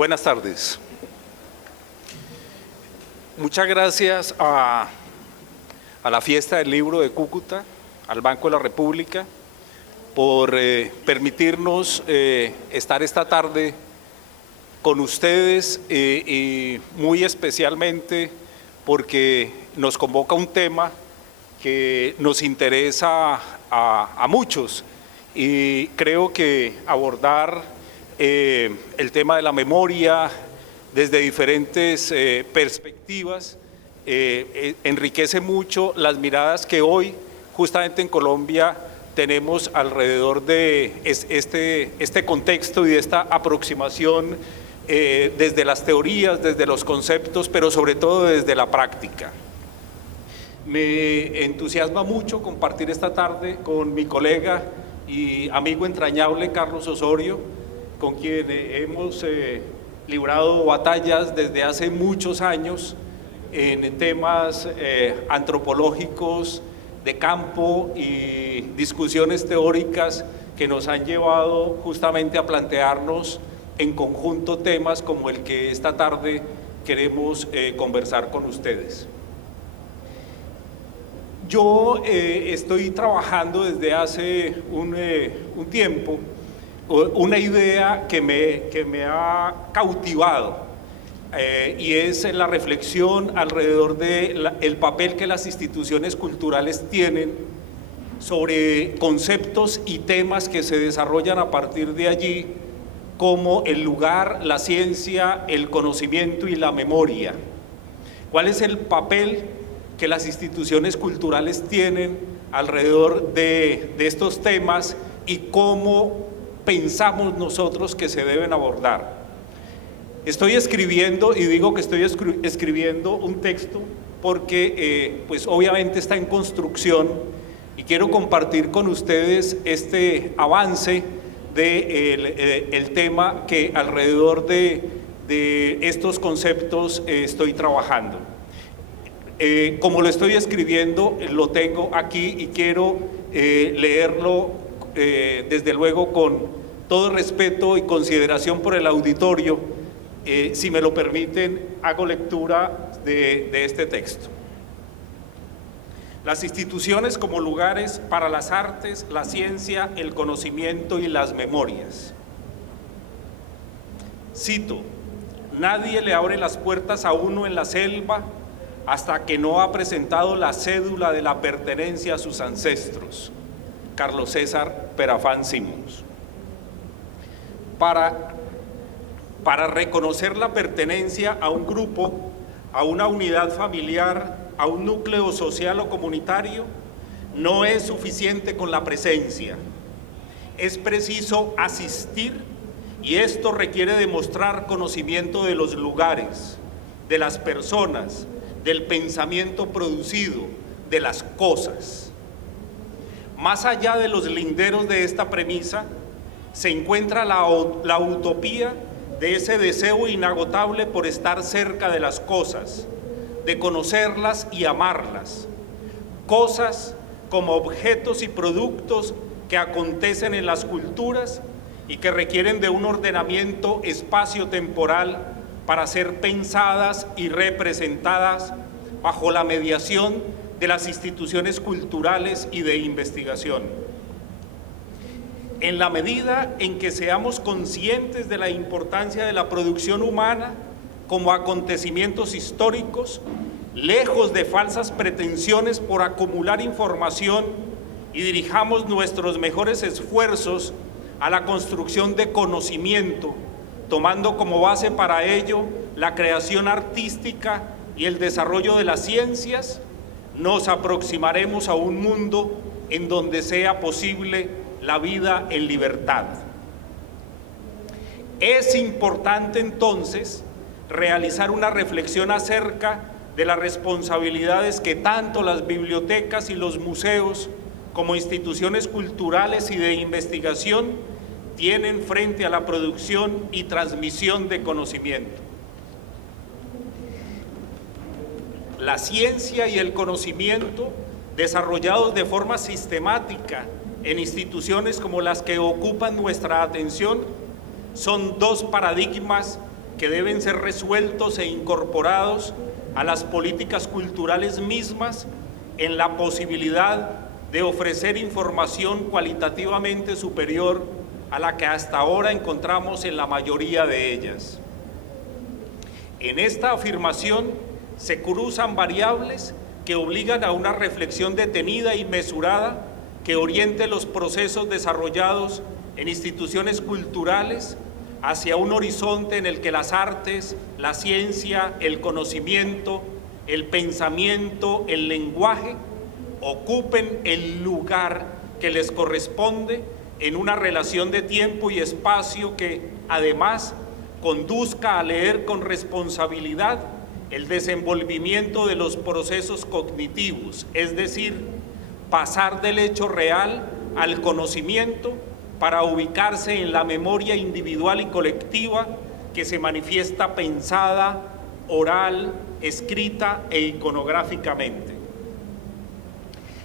Buenas tardes. Muchas gracias a la Fiesta del Libro de Cúcuta, al Banco de la República, por permitirnos estar esta tarde con ustedes y muy especialmente porque nos convoca un tema que nos interesa a muchos, y creo que abordar el tema de la memoria desde diferentes perspectivas enriquece mucho las miradas que hoy justamente en Colombia tenemos alrededor de este contexto y de esta aproximación desde las teorías, desde los conceptos, pero sobre todo desde la práctica. Me entusiasma mucho compartir esta tarde con mi colega y amigo entrañable Carlos Osorio, con quien hemos librado batallas desde hace muchos años en temas antropológicos de campo y discusiones teóricas que nos han llevado justamente a plantearnos en conjunto temas como el que esta tarde queremos conversar con ustedes. Yo estoy trabajando desde hace un tiempo una idea que me ha cautivado y es la reflexión alrededor del papel que las instituciones culturales tienen sobre conceptos y temas que se desarrollan a partir de allí, como el lugar, la ciencia, el conocimiento y la memoria. ¿Cuál es el papel que las instituciones culturales tienen alrededor de estos temas y cómo pensamos nosotros que se deben abordar? Estoy escribiendo, y digo que estoy escribiendo un texto porque pues obviamente está en construcción, y quiero compartir con ustedes este avance del tema que alrededor de estos conceptos estoy trabajando. Como lo estoy escribiendo, lo tengo aquí y quiero leerlo desde luego con todo respeto y consideración por el auditorio. Si me lo permiten, hago lectura de este texto. Las instituciones como lugares para las artes, la ciencia, el conocimiento y las memorias. Cito: nadie le abre las puertas a uno en la selva hasta que no ha presentado la cédula de la pertenencia a sus ancestros. Carlos César Perafán Simons. Para reconocer la pertenencia a un grupo, a una unidad familiar, a un núcleo social o comunitario, no es suficiente con la presencia. Es preciso asistir, y esto requiere demostrar conocimiento de los lugares, de las personas, del pensamiento producido, de las cosas. Más allá de los linderos de esta premisa, se encuentra la utopía de ese deseo inagotable por estar cerca de las cosas, de conocerlas y amarlas. Cosas como objetos y productos que acontecen en las culturas y que requieren de un ordenamiento espacio-temporal para ser pensadas y representadas bajo la mediación de las instituciones culturales y de investigación. En la medida en que seamos conscientes de la importancia de la producción humana como acontecimientos históricos, lejos de falsas pretensiones por acumular información, y dirijamos nuestros mejores esfuerzos a la construcción de conocimiento, tomando como base para ello la creación artística y el desarrollo de las ciencias, nos aproximaremos a un mundo en donde sea posible la vida en libertad. Es importante entonces realizar una reflexión acerca de las responsabilidades que tanto las bibliotecas y los museos como instituciones culturales y de investigación tienen frente a la producción y transmisión de conocimiento. La ciencia y el conocimiento, desarrollados de forma sistemática en instituciones como las que ocupan nuestra atención, son dos paradigmas que deben ser resueltos e incorporados a las políticas culturales mismas en la posibilidad de ofrecer información cualitativamente superior a la que hasta ahora encontramos en la mayoría de ellas. En esta afirmación se cruzan variables que obligan a una reflexión detenida y mesurada que oriente los procesos desarrollados en instituciones culturales hacia un horizonte en el que las artes, la ciencia, el conocimiento, el pensamiento, el lenguaje ocupen el lugar que les corresponde en una relación de tiempo y espacio que, además, conduzca a leer con responsabilidad el desenvolvimiento de los procesos cognitivos, es decir, pasar del hecho real al conocimiento para ubicarse en la memoria individual y colectiva que se manifiesta pensada, oral, escrita e iconográficamente.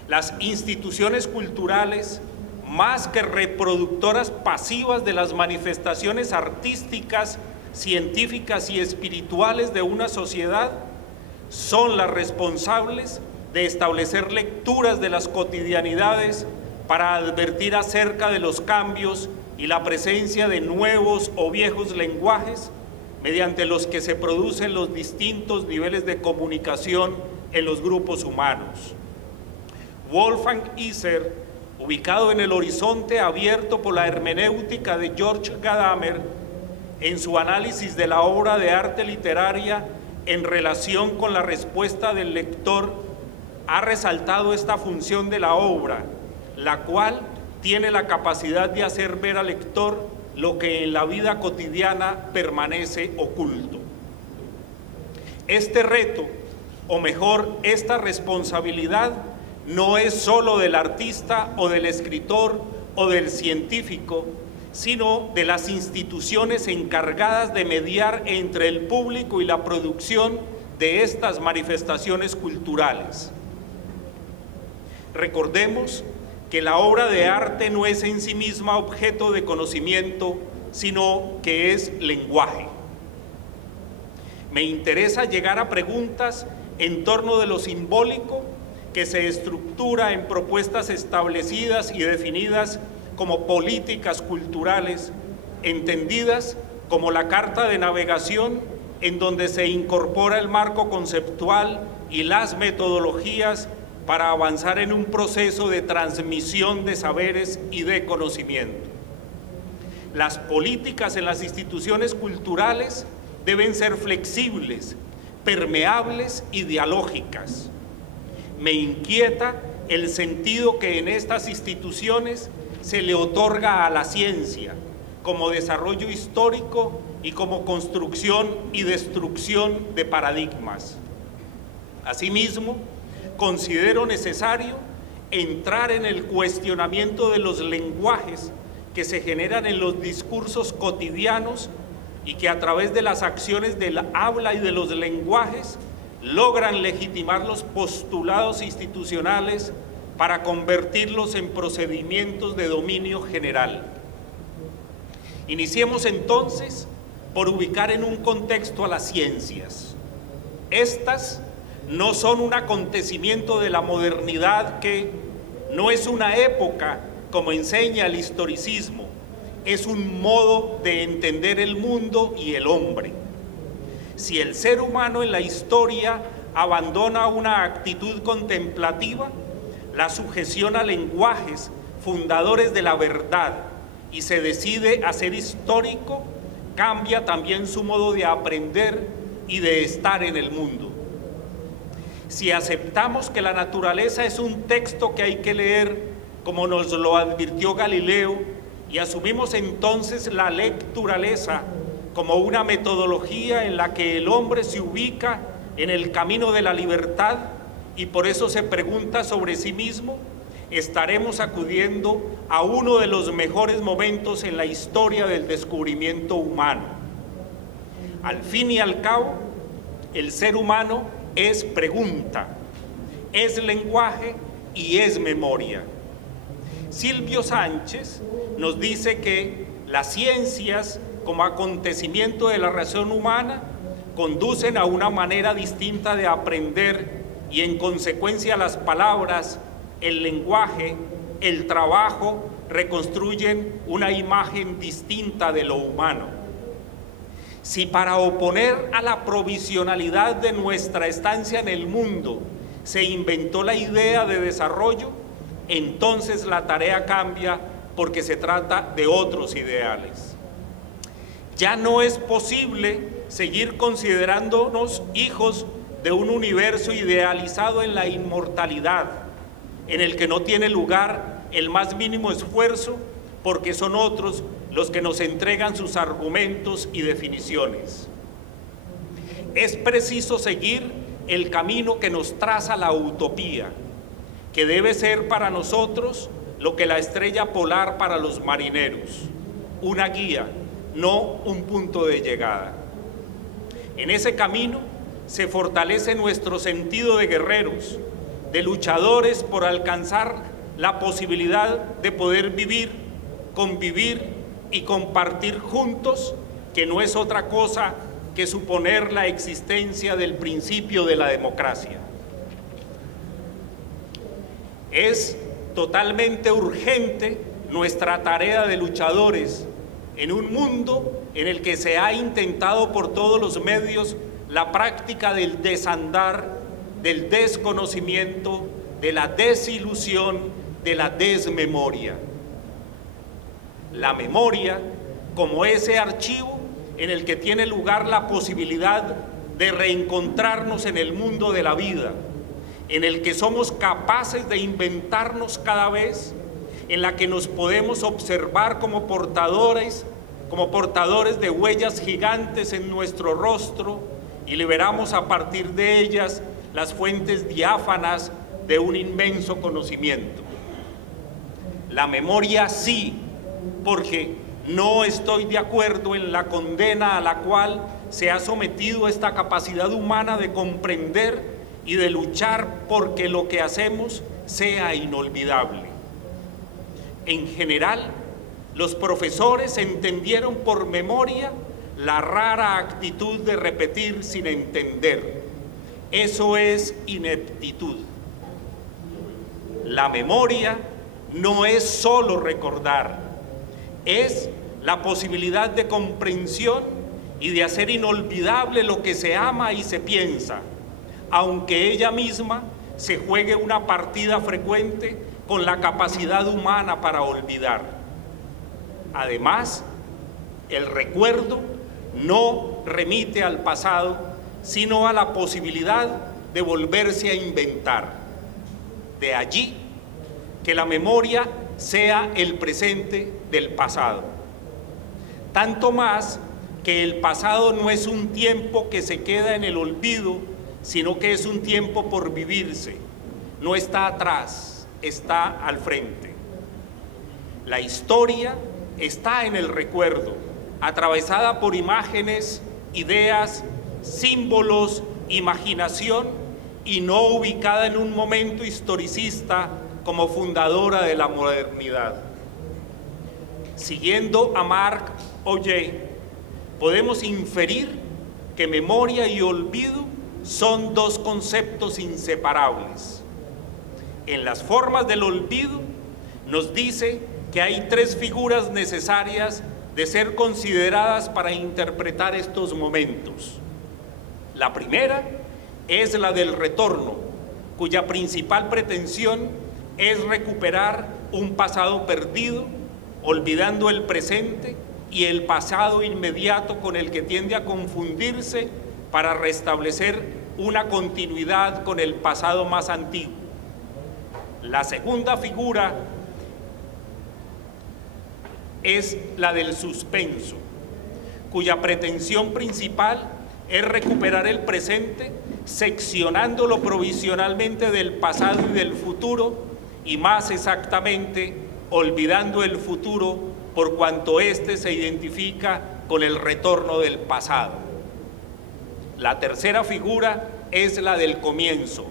Las instituciones culturales, más que reproductoras pasivas de las manifestaciones artísticas, científicas y espirituales de una sociedad, son las responsables de establecer lecturas de las cotidianidades para advertir acerca de los cambios y la presencia de nuevos o viejos lenguajes mediante los que se producen los distintos niveles de comunicación en los grupos humanos. Wolfgang Iser, ubicado en el horizonte abierto por la hermenéutica de George Gadamer, en su análisis de la obra de arte literaria en relación con la respuesta del lector, ha resaltado esta función de la obra, la cual tiene la capacidad de hacer ver al lector lo que en la vida cotidiana permanece oculto. Este reto, o mejor, esta responsabilidad, no es solo del artista o del escritor o del científico, sino de las instituciones encargadas de mediar entre el público y la producción de estas manifestaciones culturales. Recordemos que la obra de arte no es en sí misma objeto de conocimiento, sino que es lenguaje. Me interesa llegar a preguntas en torno de lo simbólico que se estructura en propuestas establecidas y definidas como políticas culturales, entendidas como la carta de navegación en donde se incorpora el marco conceptual y las metodologías para avanzar en un proceso de transmisión de saberes y de conocimiento. Las políticas en las instituciones culturales deben ser flexibles, permeables y dialógicas. Me inquieta el sentido que en estas instituciones se le otorga a la ciencia como desarrollo histórico y como construcción y destrucción de paradigmas. Asimismo, considero necesario entrar en el cuestionamiento de los lenguajes que se generan en los discursos cotidianos y que a través de las acciones del habla y de los lenguajes logran legitimar los postulados institucionales para convertirlos en procedimientos de dominio general. Iniciemos entonces por ubicar en un contexto a las ciencias. Estas no son un acontecimiento de la modernidad que no es una época, como enseña el historicismo, es un modo de entender el mundo y el hombre. Si el ser humano en la historia abandona una actitud contemplativa, la sujeción a lenguajes fundadores de la verdad y se decide a ser histórico, cambia también su modo de aprender y de estar en el mundo. Si aceptamos que la naturaleza es un texto que hay que leer, como nos lo advirtió Galileo, y asumimos entonces la lecturaleza como una metodología en la que el hombre se ubica en el camino de la libertad y por eso se pregunta sobre sí mismo, estaremos acudiendo a uno de los mejores momentos en la historia del descubrimiento humano. Al fin y al cabo, el ser humano es pregunta, es lenguaje y es memoria. Silvio Sánchez nos dice que las ciencias como acontecimiento de la razón humana conducen a una manera distinta de aprender y en consecuencia las palabras, el lenguaje, el trabajo reconstruyen una imagen distinta de lo humano. Si para oponer a la provisionalidad de nuestra estancia en el mundo se inventó la idea de desarrollo, entonces la tarea cambia porque se trata de otros ideales. Ya no es posible seguir considerándonos hijos de un universo idealizado en la inmortalidad, en el que no tiene lugar el más mínimo esfuerzo, porque son otros los que nos entregan sus argumentos y definiciones. Es preciso seguir el camino que nos traza la utopía, que debe ser para nosotros lo que la estrella polar para los marineros, una guía, no un punto de llegada. En ese camino se fortalece nuestro sentido de guerreros, de luchadores por alcanzar la posibilidad de poder vivir, convivir y compartir juntos, que no es otra cosa que suponer la existencia del principio de la democracia. Es totalmente urgente nuestra tarea de luchadores en un mundo en el que se ha intentado por todos los medios la práctica del desandar, del desconocimiento, de la desilusión, de la desmemoria. La memoria como ese archivo en el que tiene lugar la posibilidad de reencontrarnos en el mundo de la vida, en el que somos capaces de inventarnos cada vez, en la que nos podemos observar como portadores de huellas gigantes en nuestro rostro y liberamos a partir de ellas las fuentes diáfanas de un inmenso conocimiento. La memoria sí, porque no estoy de acuerdo en la condena a la cual se ha sometido esta capacidad humana de comprender y de luchar porque lo que hacemos sea inolvidable. En general, los profesores entendieron por memoria la rara actitud de repetir sin entender. Eso es ineptitud. La memoria no es solo recordar, es la posibilidad de comprensión y de hacer inolvidable lo que se ama y se piensa, aunque ella misma se juegue una partida frecuente con la capacidad humana para olvidar. Además, el recuerdo no remite al pasado, sino a la posibilidad de volverse a inventar. De allí que la memoria sea el presente del pasado. Tanto más que el pasado no es un tiempo que se queda en el olvido, sino que es un tiempo por vivirse. No está atrás, está al frente. La historia está en el recuerdo, atravesada por imágenes, ideas, símbolos, imaginación, y no ubicada en un momento historicista como fundadora de la modernidad. Siguiendo a Marc Aujé, podemos inferir que memoria y olvido son dos conceptos inseparables. En las formas del olvido nos dice que hay tres figuras necesarias de ser consideradas para interpretar estos momentos. La primera es la del retorno, cuya principal pretensión es recuperar un pasado perdido, olvidando el presente y el pasado inmediato con el que tiende a confundirse para restablecer una continuidad con el pasado más antiguo. La segunda figura es la del suspenso, cuya pretensión principal es recuperar el presente, seccionándolo provisionalmente del pasado y del futuro, y más exactamente, olvidando el futuro por cuanto éste se identifica con el retorno del pasado. La tercera figura es la del comienzo,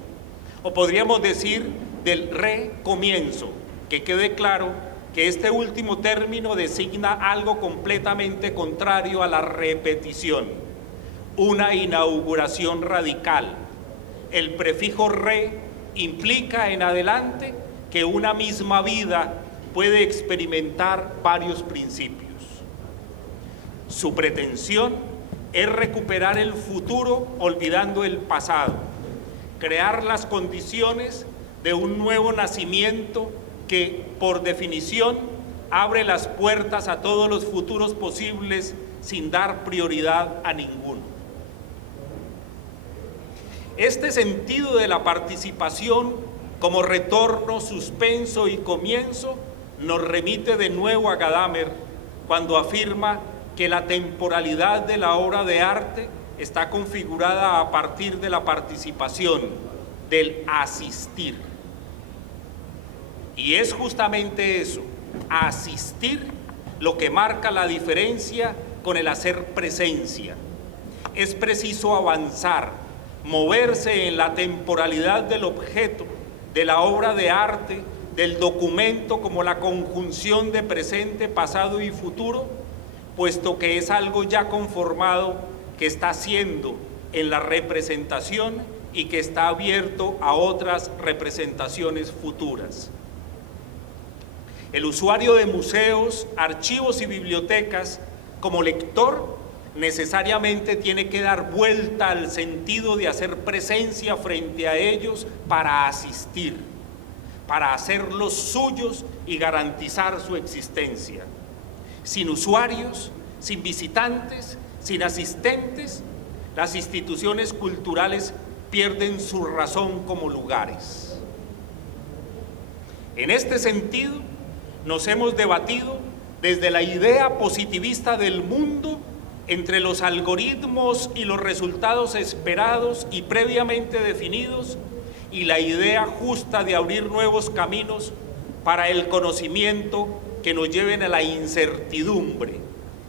o podríamos decir del recomienzo, que quede claro que este último término designa algo completamente contrario a la repetición, una inauguración radical. El prefijo re implica en adelante que una misma vida puede experimentar varios principios. Su pretensión es recuperar el futuro olvidando el pasado, crear las condiciones de un nuevo nacimiento que, por definición, abre las puertas a todos los futuros posibles sin dar prioridad a ninguno. Este sentido de la participación como retorno, suspenso y comienzo nos remite de nuevo a Gadamer cuando afirma que la temporalidad de la obra de arte está configurada a partir de la participación, del asistir. Y es justamente eso, asistir, lo que marca la diferencia con el hacer presencia. Es preciso avanzar, moverse en la temporalidad del objeto, de la obra de arte, del documento como la conjunción de presente, pasado y futuro, puesto que es algo ya conformado que está haciendo en la representación y que está abierto a otras representaciones futuras. El usuario de museos, archivos y bibliotecas, como lector, necesariamente tiene que dar vuelta al sentido de hacer presencia frente a ellos para asistir, para hacerlos suyos y garantizar su existencia. Sin usuarios, sin visitantes, sin asistentes, las instituciones culturales pierden su razón como lugares. En este sentido, nos hemos debatido desde la idea positivista del mundo entre los algoritmos y los resultados esperados y previamente definidos y la idea justa de abrir nuevos caminos para el conocimiento que nos lleven a la incertidumbre,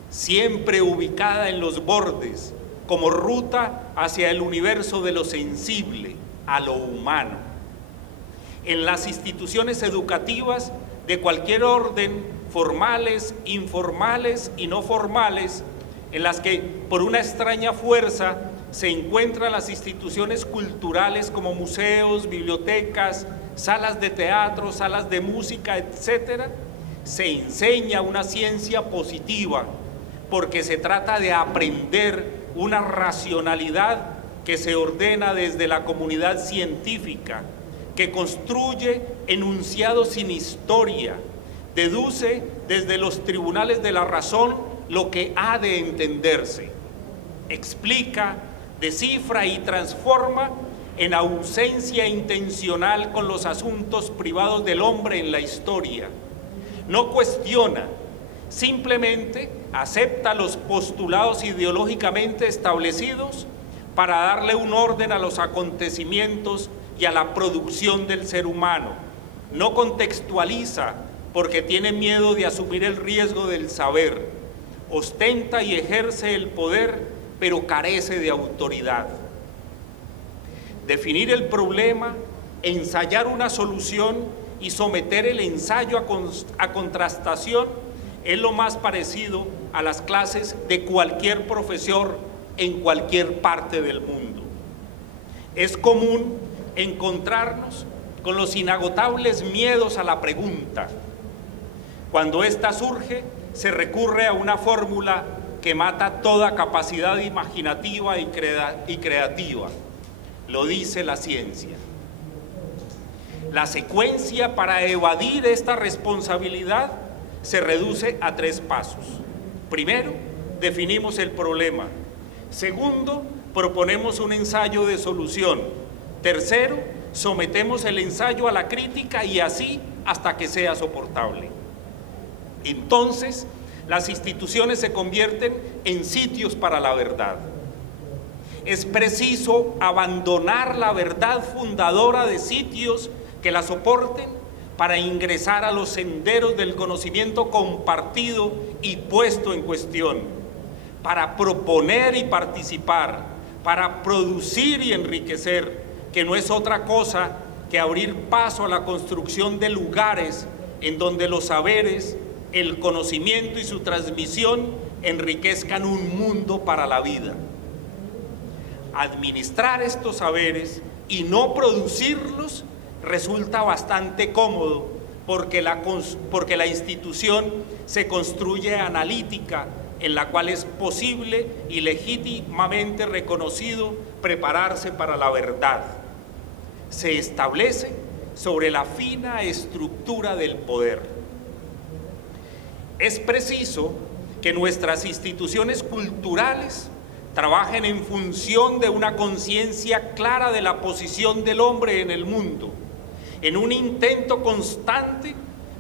siempre ubicada en los bordes, como ruta hacia el universo de lo sensible, a lo humano. En las instituciones educativas de cualquier orden, formales, informales y no formales, en las que por una extraña fuerza se encuentran las instituciones culturales como museos, bibliotecas, salas de teatro, salas de música, etcétera, se enseña una ciencia positiva, porque se trata de aprender una racionalidad que se ordena desde la comunidad científica, que construye enunciados sin historia, deduce desde los tribunales de la razón lo que ha de entenderse, explica, descifra y transforma en ausencia intencional con los asuntos privados del hombre en la historia. No cuestiona, simplemente acepta los postulados ideológicamente establecidos para darle un orden a los acontecimientos y a la producción del ser humano. No contextualiza porque tiene miedo de asumir el riesgo del saber. Ostenta y ejerce el poder, pero carece de autoridad. Definir el problema, ensayar una solución y someter el ensayo a contrastación es lo más parecido a las clases de cualquier profesor en cualquier parte del mundo. Es común encontrarnos con los inagotables miedos a la pregunta. Cuando ésta surge, se recurre a una fórmula que mata toda capacidad imaginativa y creativa. Lo dice la ciencia. La secuencia para evadir esta responsabilidad se reduce a 3 pasos. Primero, definimos el problema. Segundo, proponemos un ensayo de solución. Tercero, sometemos el ensayo a la crítica y así hasta que sea soportable. Entonces, las instituciones se convierten en sitios para la verdad. Es preciso abandonar la verdad fundadora de sitios que la soporten para ingresar a los senderos del conocimiento compartido y puesto en cuestión, para proponer y participar, para producir y enriquecer, que no es otra cosa que abrir paso a la construcción de lugares en donde los saberes, el conocimiento y su transmisión enriquezcan un mundo para la vida. Administrar estos saberes y no producirlos resulta bastante cómodo porque la institución se construye analítica, en la cual es posible y legítimamente reconocido prepararse para la verdad. Se establece sobre la fina estructura del poder. Es preciso que nuestras instituciones culturales trabajen en función de una conciencia clara de la posición del hombre en el mundo, en un intento constante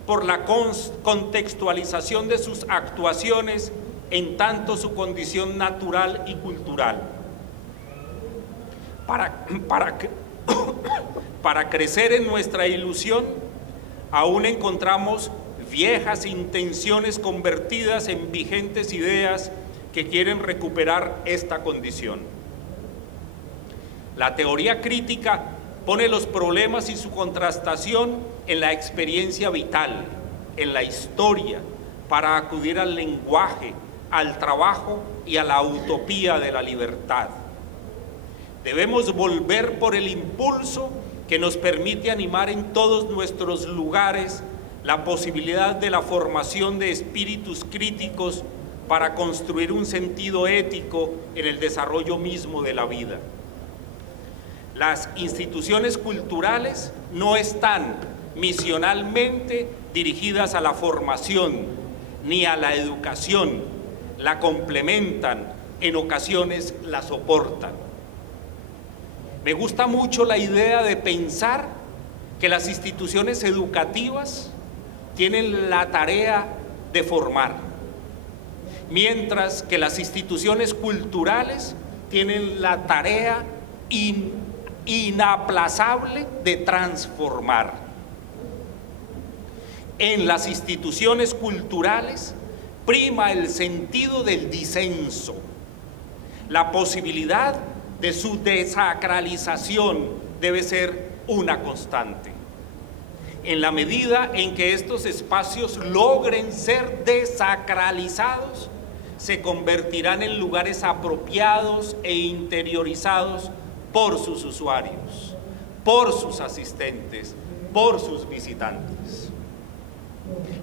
por la contextualización de sus actuaciones en tanto su condición natural y cultural. Para crecer en nuestra ilusión, aún encontramos viejas intenciones convertidas en vigentes ideas que quieren recuperar esta condición. La teoría crítica pone los problemas y su contrastación en la experiencia vital, en la historia, para acudir al lenguaje, al trabajo y a la utopía de la libertad. Debemos volver por el impulso que nos permite animar en todos nuestros lugares la posibilidad de la formación de espíritus críticos para construir un sentido ético en el desarrollo mismo de la vida. Las instituciones culturales no están misionalmente dirigidas a la formación ni a la educación, la complementan, en ocasiones la soportan. Me gusta mucho la idea de pensar que las instituciones educativas tienen la tarea de formar, mientras que las instituciones culturales tienen la tarea inaplazable de transformar. En las instituciones culturales prima el sentido del disenso, la posibilidad de su desacralización debe ser una constante. En la medida en que estos espacios logren ser desacralizados, se convertirán en lugares apropiados e interiorizados por sus usuarios, por sus asistentes, por sus visitantes.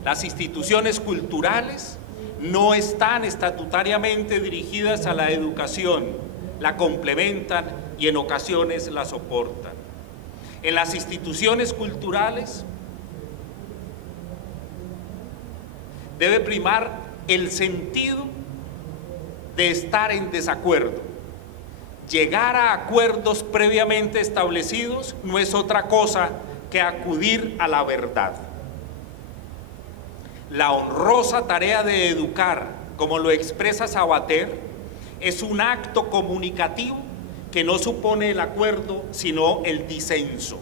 Las instituciones culturales no están estatutariamente dirigidas a la educación, la complementan y en ocasiones la soportan. En las instituciones culturales debe primar el sentido de estar en desacuerdo. Llegar a acuerdos previamente establecidos no es otra cosa que acudir a la verdad. La honrosa tarea de educar, como lo expresa Sabater, es un acto comunicativo que no supone el acuerdo, sino el disenso.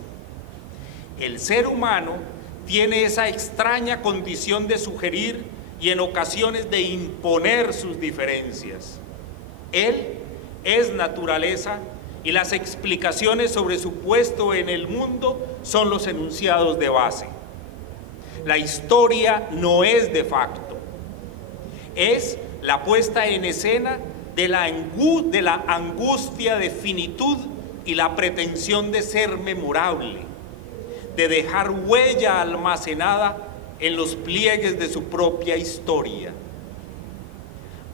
El ser humano tiene esa extraña condición de sugerir y en ocasiones de imponer sus diferencias. Él es naturaleza y las explicaciones sobre su puesto en el mundo son los enunciados de base. La historia no es de facto, es la puesta en escena de la angustia de finitud y la pretensión de ser memorable, de dejar huella almacenada en los pliegues de su propia historia.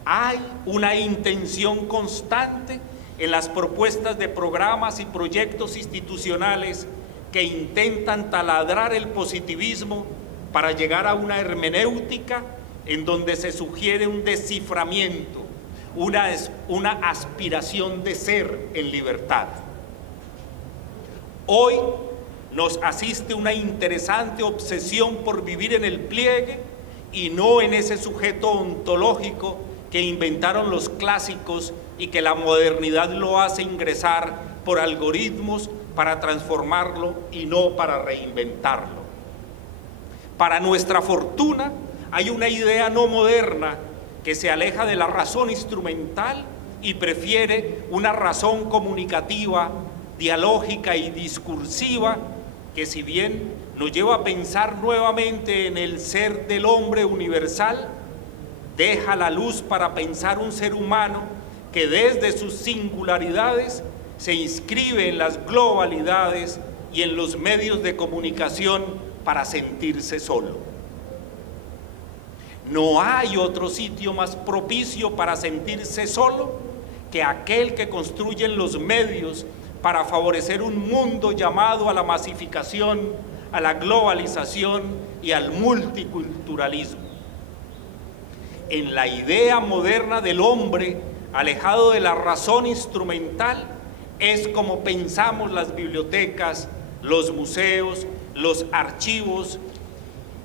Hay una intención constante en las propuestas de programas y proyectos institucionales que intentan taladrar el positivismo para llegar a una hermenéutica en donde se sugiere un desciframiento, una aspiración de ser en libertad. Hoy nos asiste una interesante obsesión por vivir en el pliegue y no en ese sujeto ontológico que inventaron los clásicos y que la modernidad lo hace ingresar por algoritmos para transformarlo y no para reinventarlo. Para nuestra fortuna, hay una idea no moderna que se aleja de la razón instrumental y prefiere una razón comunicativa, dialógica y discursiva que, si bien nos lleva a pensar nuevamente en el ser del hombre universal, deja la luz para pensar un ser humano que desde sus singularidades se inscribe en las globalidades y en los medios de comunicación para sentirse solo. No hay otro sitio más propicio para sentirse solo que aquel que construyen los medios para favorecer un mundo llamado a la masificación, a la globalización y al multiculturalismo. En la idea moderna del hombre, alejado de la razón instrumental, es como pensamos las bibliotecas, los museos, los archivos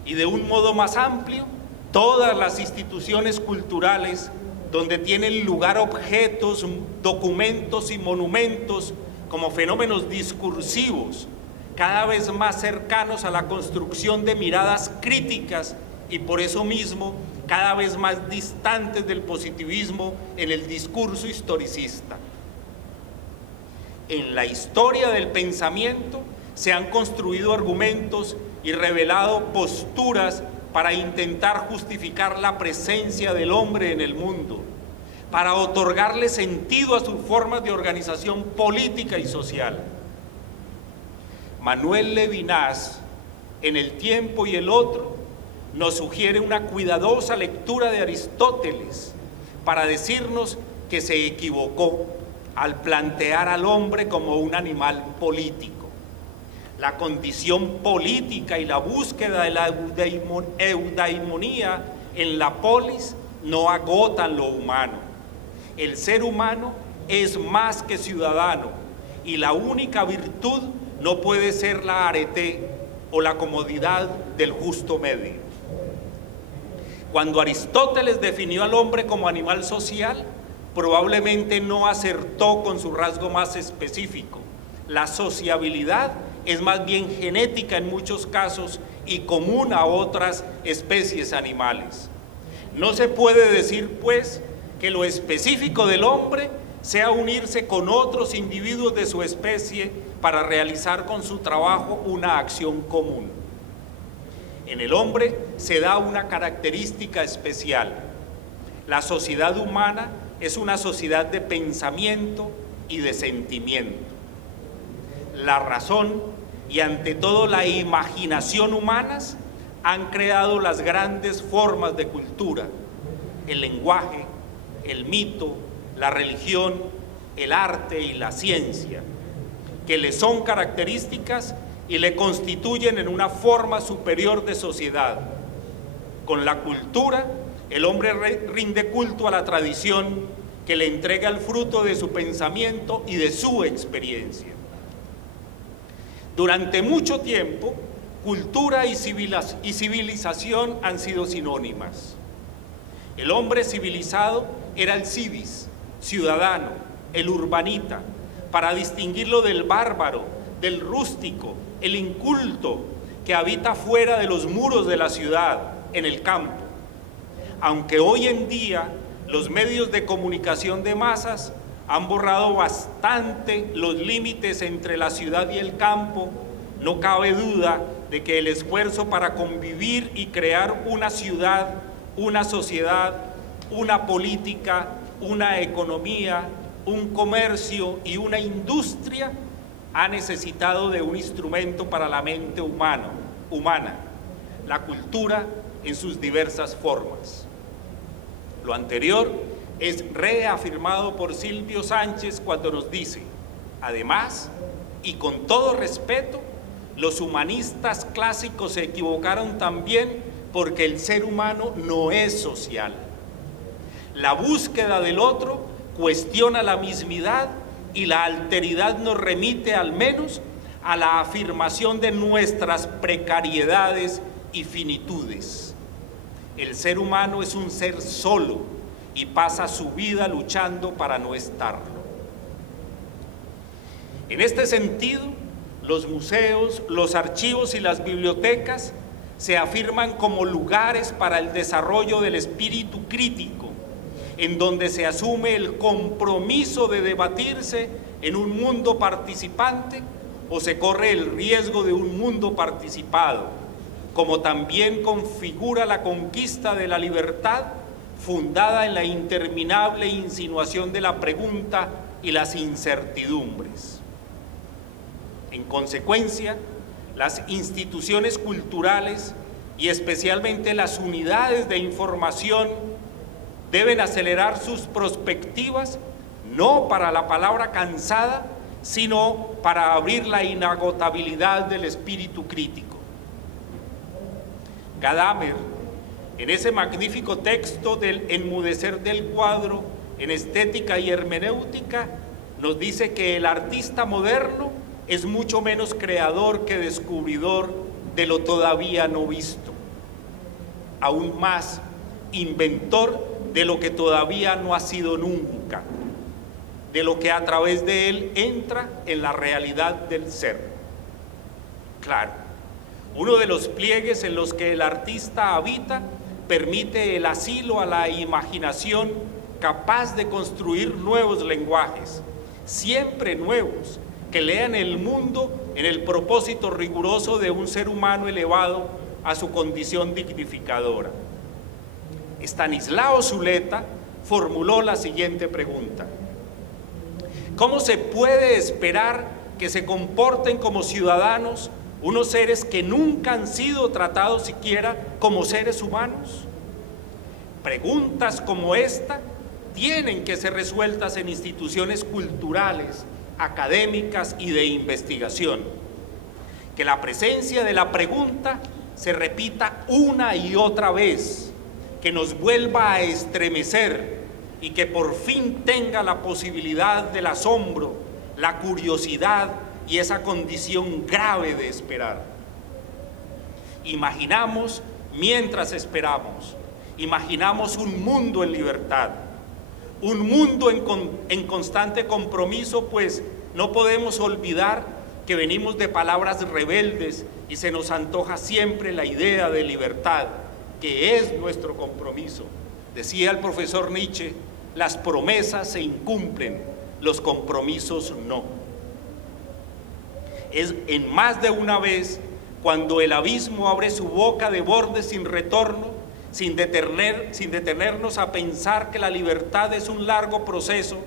y, de un modo más amplio, todas las instituciones culturales donde tienen lugar objetos, documentos y monumentos como fenómenos discursivos, cada vez más cercanos a la construcción de miradas críticas y por eso mismo cada vez más distantes del positivismo en el discurso historicista. En la historia del pensamiento se han construido argumentos y revelado posturas para intentar justificar la presencia del hombre en el mundo, para otorgarle sentido a sus formas de organización política y social. Manuel Levinas, en El tiempo y el otro, nos sugiere una cuidadosa lectura de Aristóteles para decirnos que se equivocó al plantear al hombre como un animal político. La condición política y la búsqueda de la eudaimonía en la polis no agotan lo humano. El ser humano es más que ciudadano y la única virtud no puede ser la arete o la comodidad del justo medio. Cuando Aristóteles definió al hombre como animal social, probablemente no acertó con su rasgo más específico. La sociabilidad es más bien genética en muchos casos y común a otras especies animales. No se puede decir, pues, que lo específico del hombre sea unirse con otros individuos de su especie para realizar con su trabajo una acción común. En el hombre se da una característica especial. La sociedad humana es una sociedad de pensamiento y de sentimiento. La razón y ante todo la imaginación humanas han creado las grandes formas de cultura, el lenguaje, el mito, la religión, el arte y la ciencia, que le son características y le constituyen en una forma superior de sociedad. Con la cultura, el hombre rinde culto a la tradición que le entrega el fruto de su pensamiento y de su experiencia. Durante mucho tiempo, cultura y civilización han sido sinónimas. El hombre civilizado era el civis, ciudadano, el urbanita, para distinguirlo del bárbaro, del rústico, el inculto, que habita fuera de los muros de la ciudad, en el campo. Aunque hoy en día los medios de comunicación de masas han borrado bastante los límites entre la ciudad y el campo, no cabe duda de que el esfuerzo para convivir y crear una ciudad, una sociedad, una política, una economía, un comercio y una industria ha necesitado de un instrumento para la mente humana, la cultura en sus diversas formas. Lo anterior es reafirmado por Silvio Sánchez cuando nos dice: además, y con todo respeto, los humanistas clásicos se equivocaron también porque el ser humano no es social. La búsqueda del otro cuestiona la mismidad y la alteridad nos remite al menos a la afirmación de nuestras precariedades y finitudes. El ser humano es un ser solo y pasa su vida luchando para no estarlo. En este sentido, los museos, los archivos y las bibliotecas se afirman como lugares para el desarrollo del espíritu crítico, en donde se asume el compromiso de debatirse en un mundo participante o se corre el riesgo de un mundo participado, como también configura la conquista de la libertad fundada en la interminable insinuación de la pregunta y las incertidumbres. En consecuencia, las instituciones culturales y especialmente las unidades de información deben acelerar sus perspectivas no para la palabra cansada, sino para abrir la inagotabilidad del espíritu crítico. Gadamer, en ese magnífico texto del enmudecer del cuadro en estética y hermenéutica, nos dice que el artista moderno es mucho menos creador que descubridor de lo todavía no visto, aún más inventor de lo que todavía no ha sido nunca, de lo que a través de él entra en la realidad del ser. Claro, uno de los pliegues en los que el artista habita permite el asilo a la imaginación capaz de construir nuevos lenguajes, siempre nuevos, que lean el mundo en el propósito riguroso de un ser humano elevado a su condición dignificadora. Estanislao Zuleta formuló la siguiente pregunta: ¿cómo se puede esperar que se comporten como ciudadanos unos seres que nunca han sido tratados siquiera como seres humanos? Preguntas como esta tienen que ser resueltas en instituciones culturales, académicas y de investigación. Que la presencia de la pregunta se repita una y otra vez, que nos vuelva a estremecer y que por fin tenga la posibilidad del asombro, la curiosidad y esa condición grave de esperar. Imaginamos mientras esperamos, imaginamos un mundo en libertad, un mundo en constante compromiso, pues no podemos olvidar que venimos de palabras rebeldes y se nos antoja siempre la idea de libertad, que es nuestro compromiso. Decía el profesor Nietzsche, las promesas se incumplen, los compromisos no. Es en más de una vez cuando el abismo abre su boca de borde sin retorno, sin detenernos a pensar que la libertad es un largo proceso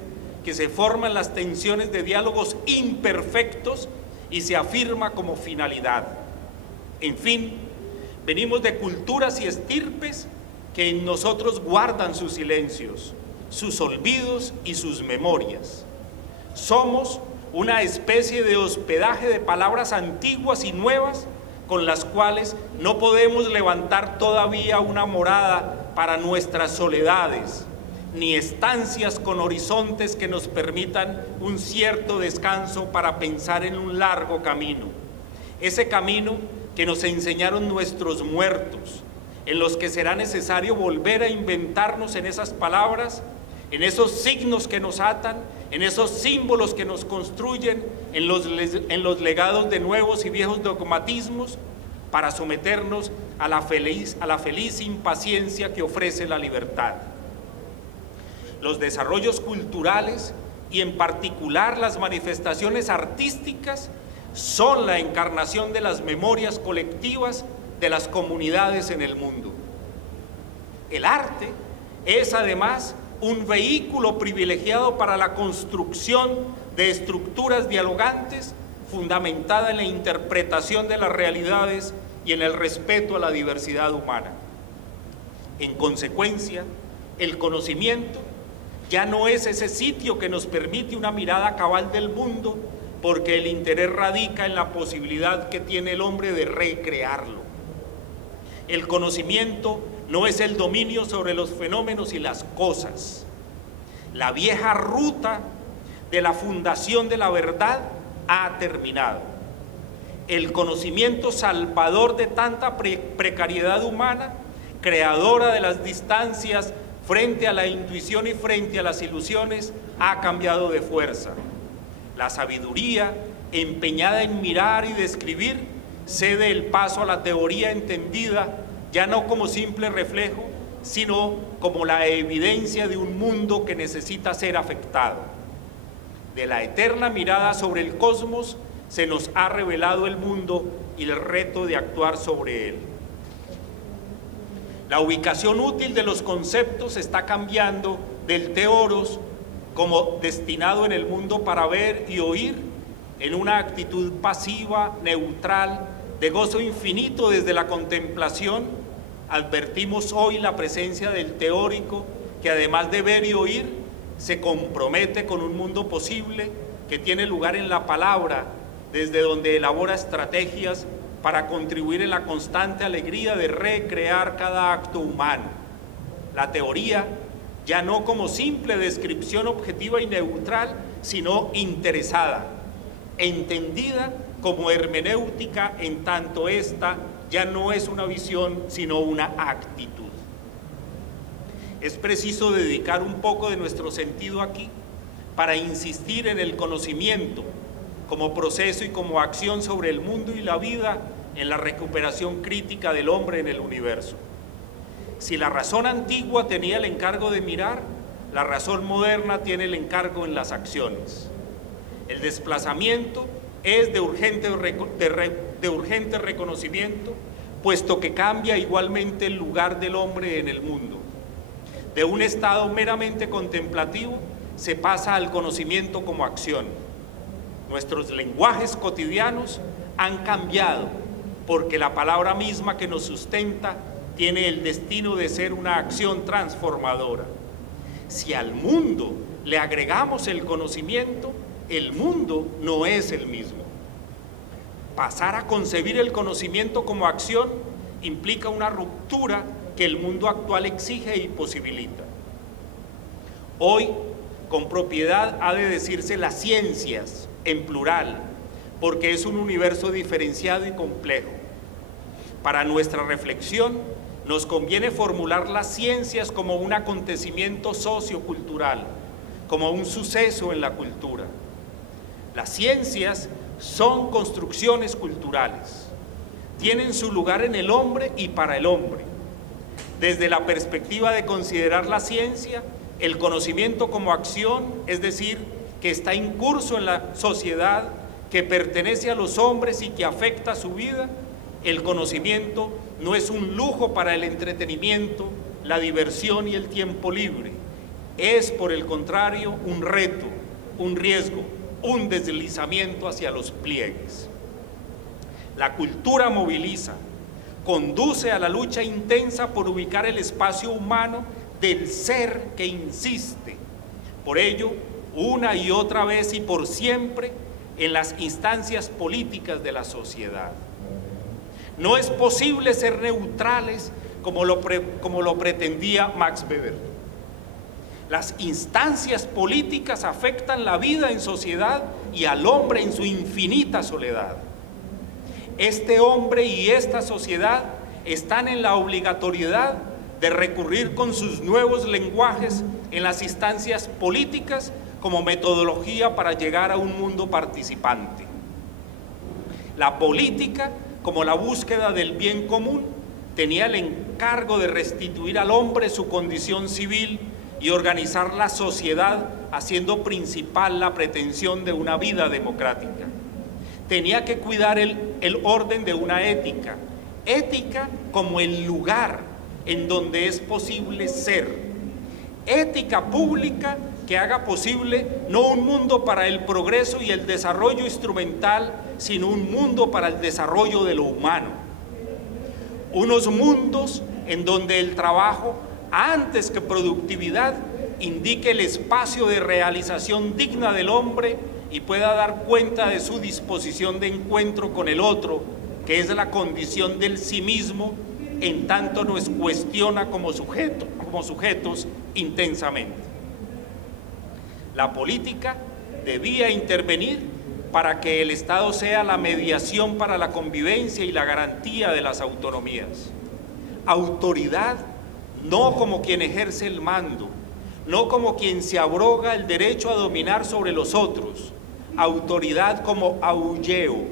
que se forma en las tensiones de diálogos imperfectos y se afirma como finalidad. En fin, venimos de culturas y estirpes que en nosotros guardan sus silencios, sus olvidos y sus memorias. Somos una especie de hospedaje de palabras antiguas y nuevas con las cuales no podemos levantar todavía una morada para nuestras soledades, ni estancias con horizontes que nos permitan un cierto descanso para pensar en un largo camino, ese camino que nos enseñaron nuestros muertos, en los que será necesario volver a inventarnos en esas palabras, en esos signos que nos atan, en esos símbolos que nos construyen, en los legados de nuevos y viejos dogmatismos, para someternos a la feliz impaciencia que ofrece la libertad. Los desarrollos culturales y en particular las manifestaciones artísticas son la encarnación de las memorias colectivas de las comunidades en el mundo. El arte es además un vehículo privilegiado para la construcción de estructuras dialogantes fundamentada en la interpretación de las realidades y en el respeto a la diversidad humana. En consecuencia, el conocimiento ya no es ese sitio que nos permite una mirada cabal del mundo, porque el interés radica en la posibilidad que tiene el hombre de recrearlo. El conocimiento no es el dominio sobre los fenómenos y las cosas. La vieja ruta de la fundación de la verdad ha terminado. El conocimiento salvador de tanta precariedad humana, creadora de las distancias frente a la intuición y frente a las ilusiones, ha cambiado de fuerza. La sabiduría, empeñada en mirar y describir, cede el paso a la teoría entendida, ya no como simple reflejo, sino como la evidencia de un mundo que necesita ser afectado. De la eterna mirada sobre el cosmos se nos ha revelado el mundo y el reto de actuar sobre él. La ubicación útil de los conceptos está cambiando del teoros como destinado en el mundo para ver y oír, en una actitud pasiva, neutral, de gozo infinito desde la contemplación. Advertimos hoy la presencia del teórico que, además de ver y oír, se compromete con un mundo posible que tiene lugar en la palabra, desde donde elabora estrategias para contribuir en la constante alegría de recrear cada acto humano. La teoría, ya no como simple descripción objetiva y neutral, sino interesada, entendida como hermenéutica, en tanto esta ya no es una visión, sino una actitud. Es preciso dedicar un poco de nuestro sentido aquí para insistir en el conocimiento como proceso y como acción sobre el mundo y la vida en la recuperación crítica del hombre en el universo. Si la razón antigua tenía el encargo de mirar, la razón moderna tiene el encargo en las acciones. El desplazamiento es de urgente reconocimiento, puesto que cambia igualmente el lugar del hombre en el mundo. De un estado meramente contemplativo se pasa al conocimiento como acción. Nuestros lenguajes cotidianos han cambiado porque la palabra misma que nos sustenta tiene el destino de ser una acción transformadora. Si al mundo le agregamos el conocimiento, el mundo no es el mismo. Pasar a concebir el conocimiento como acción implica una ruptura que el mundo actual exige y posibilita. Hoy, con propiedad, ha de decirse las ciencias, en plural, porque es un universo diferenciado y complejo. Para nuestra reflexión, nos conviene formular las ciencias como un acontecimiento sociocultural, como un suceso en la cultura. Las ciencias son construcciones culturales, tienen su lugar en el hombre y para el hombre. Desde la perspectiva de considerar la ciencia, el conocimiento como acción, es decir, que está en curso en la sociedad, que pertenece a los hombres y que afecta su vida, el conocimiento no es un lujo para el entretenimiento, la diversión y el tiempo libre. Es, por el contrario, un reto, un riesgo, un deslizamiento hacia los pliegues. La cultura moviliza, conduce a la lucha intensa por ubicar el espacio humano del ser que insiste. Por ello, una y otra vez y por siempre, en las instancias políticas de la sociedad. No es posible ser neutrales como lo pretendía Max Weber. Las instancias políticas afectan la vida en sociedad y al hombre en su infinita soledad. Este hombre y esta sociedad están en la obligatoriedad de recurrir con sus nuevos lenguajes en las instancias políticas como metodología para llegar a un mundo participante. La política, como la búsqueda del bien común, tenía el encargo de restituir al hombre su condición civil y organizar la sociedad haciendo principal la pretensión de una vida democrática. Tenía que cuidar el orden de una ética, ética como el lugar en donde es posible ser, ética pública que haga posible no un mundo para el progreso y el desarrollo instrumental, sino un mundo para el desarrollo de lo humano. Unos mundos en donde el trabajo, antes que productividad, indique el espacio de realización digna del hombre y pueda dar cuenta de su disposición de encuentro con el otro, que es la condición del sí mismo, en tanto nos cuestiona como sujetos intensamente. La política debía intervenir para que el Estado sea la mediación para la convivencia y la garantía de las autonomías. Autoridad no como quien ejerce el mando, no como quien se abroga el derecho a dominar sobre los otros. Autoridad como augeo,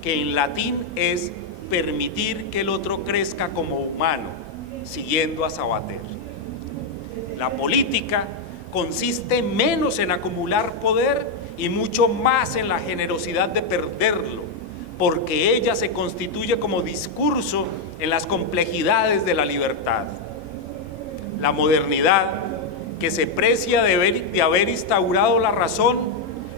que en latín es permitir que el otro crezca como humano, siguiendo a Sabater. La política consiste menos en acumular poder y mucho más en la generosidad de perderlo, porque ella se constituye como discurso en las complejidades de la libertad. La modernidad, que se precia de haber instaurado la razón,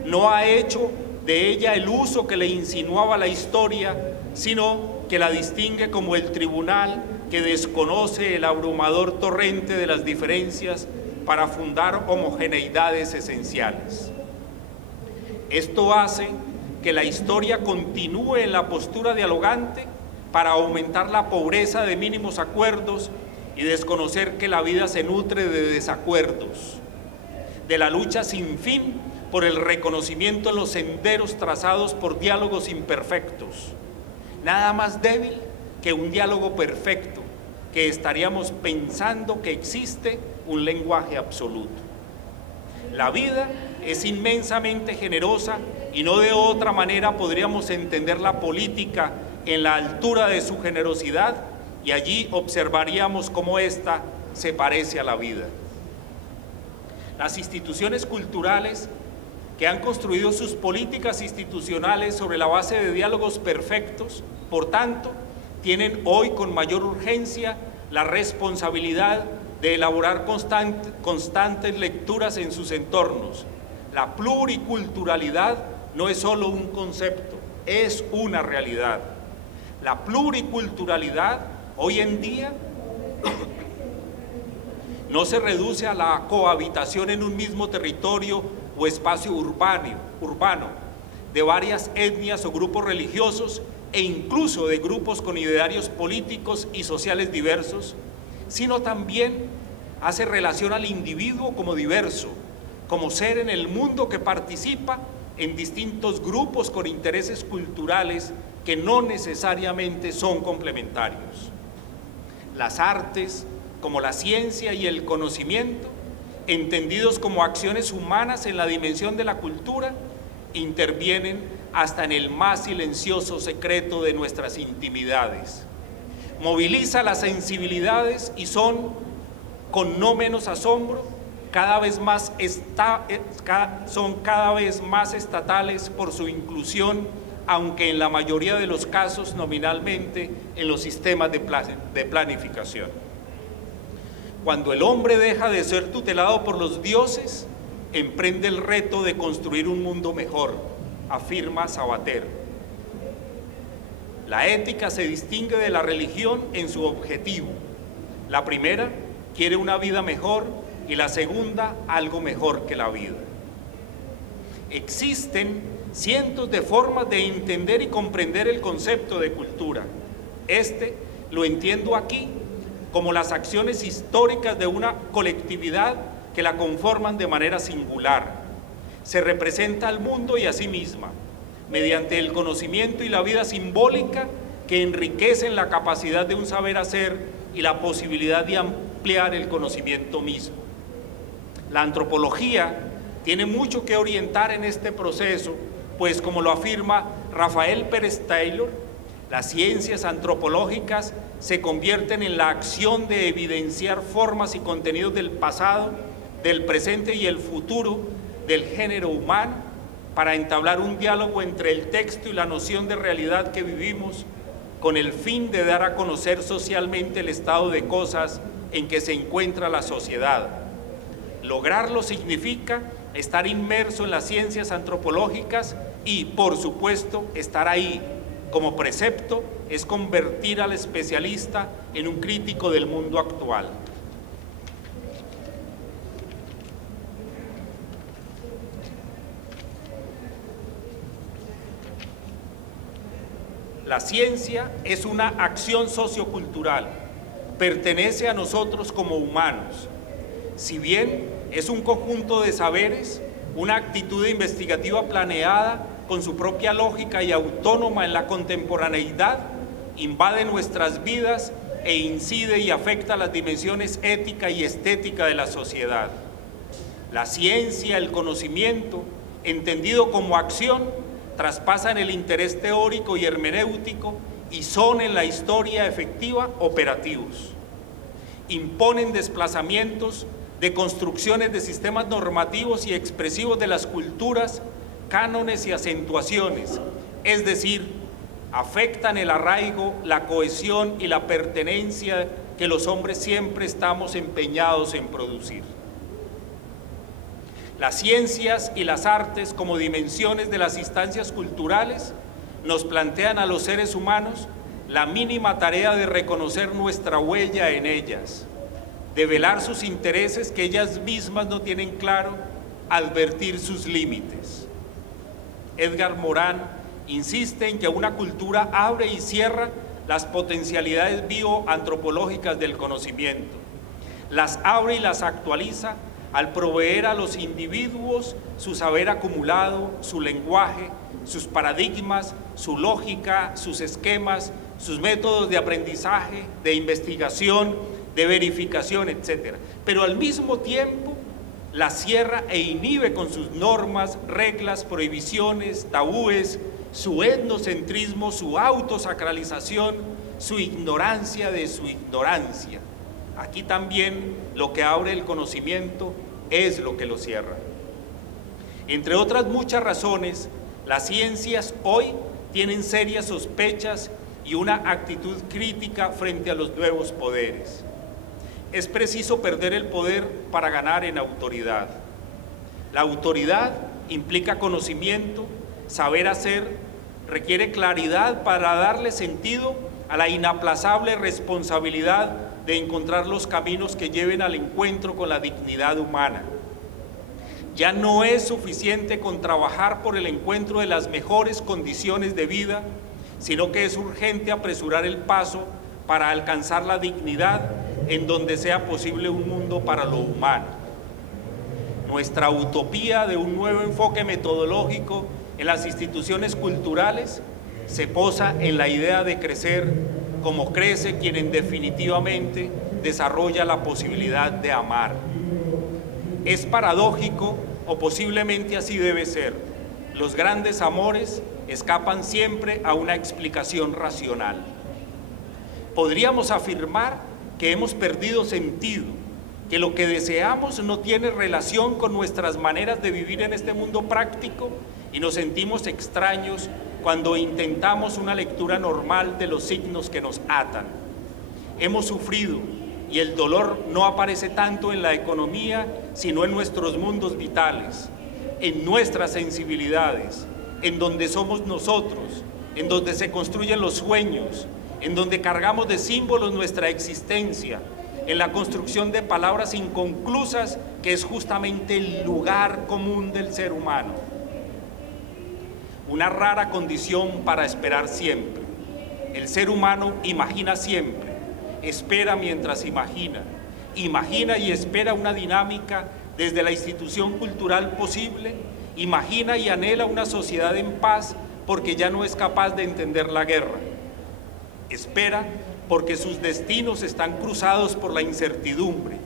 no ha hecho de ella el uso que le insinuaba la historia, sino que la distingue como el tribunal que desconoce el abrumador torrente de las diferencias para fundar homogeneidades esenciales. Esto hace que la historia continúe en la postura dialogante para aumentar la pobreza de mínimos acuerdos y desconocer que la vida se nutre de desacuerdos, de la lucha sin fin por el reconocimiento en los senderos trazados por diálogos imperfectos. Nada más débil que un diálogo perfecto, que estaríamos pensando que existe un lenguaje absoluto. La vida es inmensamente generosa y no de otra manera podríamos entender la política en la altura de su generosidad, y allí observaríamos cómo ésta se parece a la vida. Las instituciones culturales que han construido sus políticas institucionales sobre la base de diálogos perfectos, por tanto, tienen hoy con mayor urgencia la responsabilidad de elaborar constantes lecturas en sus entornos. La pluriculturalidad no es solo un concepto, es una realidad. La pluriculturalidad hoy en día no se reduce a la cohabitación en un mismo territorio o espacio urbano de varias etnias o grupos religiosos e incluso de grupos con idearios políticos y sociales diversos, sino también hace relación al individuo como diverso, como ser en el mundo que participa en distintos grupos con intereses culturales que no necesariamente son complementarios. Las artes, como la ciencia y el conocimiento, entendidos como acciones humanas en la dimensión de la cultura, intervienen hasta en el más silencioso secreto de nuestras intimidades. Moviliza las sensibilidades y son, con no menos asombro, cada vez más estatales por su inclusión, aunque en la mayoría de los casos nominalmente en los sistemas de planificación. Cuando el hombre deja de ser tutelado por los dioses, emprende el reto de construir un mundo mejor, afirma Sabater. La ética se distingue de la religión en su objetivo. La primera quiere una vida mejor y la segunda algo mejor que la vida. Existen cientos de formas de entender y comprender el concepto de cultura. Lo entiendo aquí como las acciones históricas de una colectividad que la conforman de manera singular. Se representa al mundo y a sí misma, mediante el conocimiento y la vida simbólica que enriquecen la capacidad de un saber hacer y la posibilidad de ampliar el conocimiento mismo. La antropología tiene mucho que orientar en este proceso, pues como lo afirma Rafael Pérez Taylor, las ciencias antropológicas se convierten en la acción de evidenciar formas y contenidos del pasado, del presente y el futuro del género humano para entablar un diálogo entre el texto y la noción de realidad que vivimos, con el fin de dar a conocer socialmente el estado de cosas en que se encuentra la sociedad. Lograrlo significa estar inmerso en las ciencias antropológicas y, por supuesto, estar ahí. Como precepto es convertir al especialista en un crítico del mundo actual. La ciencia es una acción sociocultural, pertenece a nosotros como humanos. Si bien es un conjunto de saberes, una actitud investigativa planeada con su propia lógica y autónoma en la contemporaneidad, invade nuestras vidas e incide y afecta las dimensiones ética y estética de la sociedad. La ciencia, el conocimiento, entendido como acción, traspasan el interés teórico y hermenéutico y son en la historia efectiva operativos. Imponen desplazamientos de construcciones de sistemas normativos y expresivos de las culturas cánones y acentuaciones, es decir, afectan el arraigo, la cohesión y la pertenencia que los hombres siempre estamos empeñados en producir. Las ciencias y las artes como dimensiones de las instancias culturales nos plantean a los seres humanos la mínima tarea de reconocer nuestra huella en ellas, de velar sus intereses que ellas mismas no tienen claro, advertir sus límites. Edgar Morin insiste en que una cultura abre y cierra las potencialidades bioantropológicas del conocimiento, las abre y las actualiza al proveer a los individuos su saber acumulado, su lenguaje, sus paradigmas, su lógica, sus esquemas, sus métodos de aprendizaje, de investigación, de verificación, etc. Pero al mismo tiempo la cierra e inhibe con sus normas, reglas, prohibiciones, tabúes, su etnocentrismo, su autosacralización, su ignorancia de su ignorancia. Aquí también lo que abre el conocimiento es lo que lo cierra. Entre otras muchas razones, las ciencias hoy tienen serias sospechas y una actitud crítica frente a los nuevos poderes. Es preciso perder el poder para ganar en autoridad. La autoridad implica conocimiento, saber hacer, requiere claridad para darle sentido a la inaplazable responsabilidad de encontrar los caminos que lleven al encuentro con la dignidad humana. Ya no es suficiente con trabajar por el encuentro de las mejores condiciones de vida, sino que es urgente apresurar el paso para alcanzar la dignidad en donde sea posible un mundo para lo humano. Nuestra utopía de un nuevo enfoque metodológico en las instituciones culturales se posa en la idea de crecer como crece quien definitivamente desarrolla la posibilidad de amar. Es paradójico, o posiblemente así debe ser, los grandes amores escapan siempre a una explicación racional. Podríamos afirmar que hemos perdido sentido, que lo que deseamos no tiene relación con nuestras maneras de vivir en este mundo práctico y nos sentimos extraños cuando intentamos una lectura normal de los signos que nos atan. Hemos sufrido y el dolor no aparece tanto en la economía, sino en nuestros mundos vitales, en nuestras sensibilidades, en donde somos nosotros, en donde se construyen los sueños, en donde cargamos de símbolos nuestra existencia, en la construcción de palabras inconclusas, que es justamente el lugar común del ser humano. Una rara condición para esperar siempre. El ser humano imagina siempre, espera mientras imagina y espera una dinámica desde la institución cultural posible, imagina y anhela una sociedad en paz porque ya no es capaz de entender la guerra. Espera porque sus destinos están cruzados por la incertidumbre.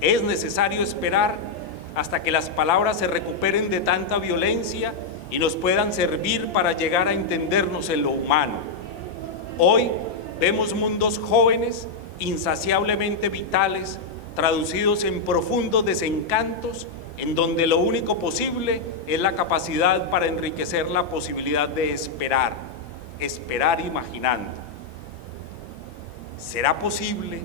Es necesario esperar hasta que las palabras se recuperen de tanta violencia y nos puedan servir para llegar a entendernos en lo humano. Hoy vemos mundos jóvenes, insaciablemente vitales, traducidos en profundos desencantos, en donde lo único posible es la capacidad para enriquecer la posibilidad de esperar, esperar imaginando. ¿Será posible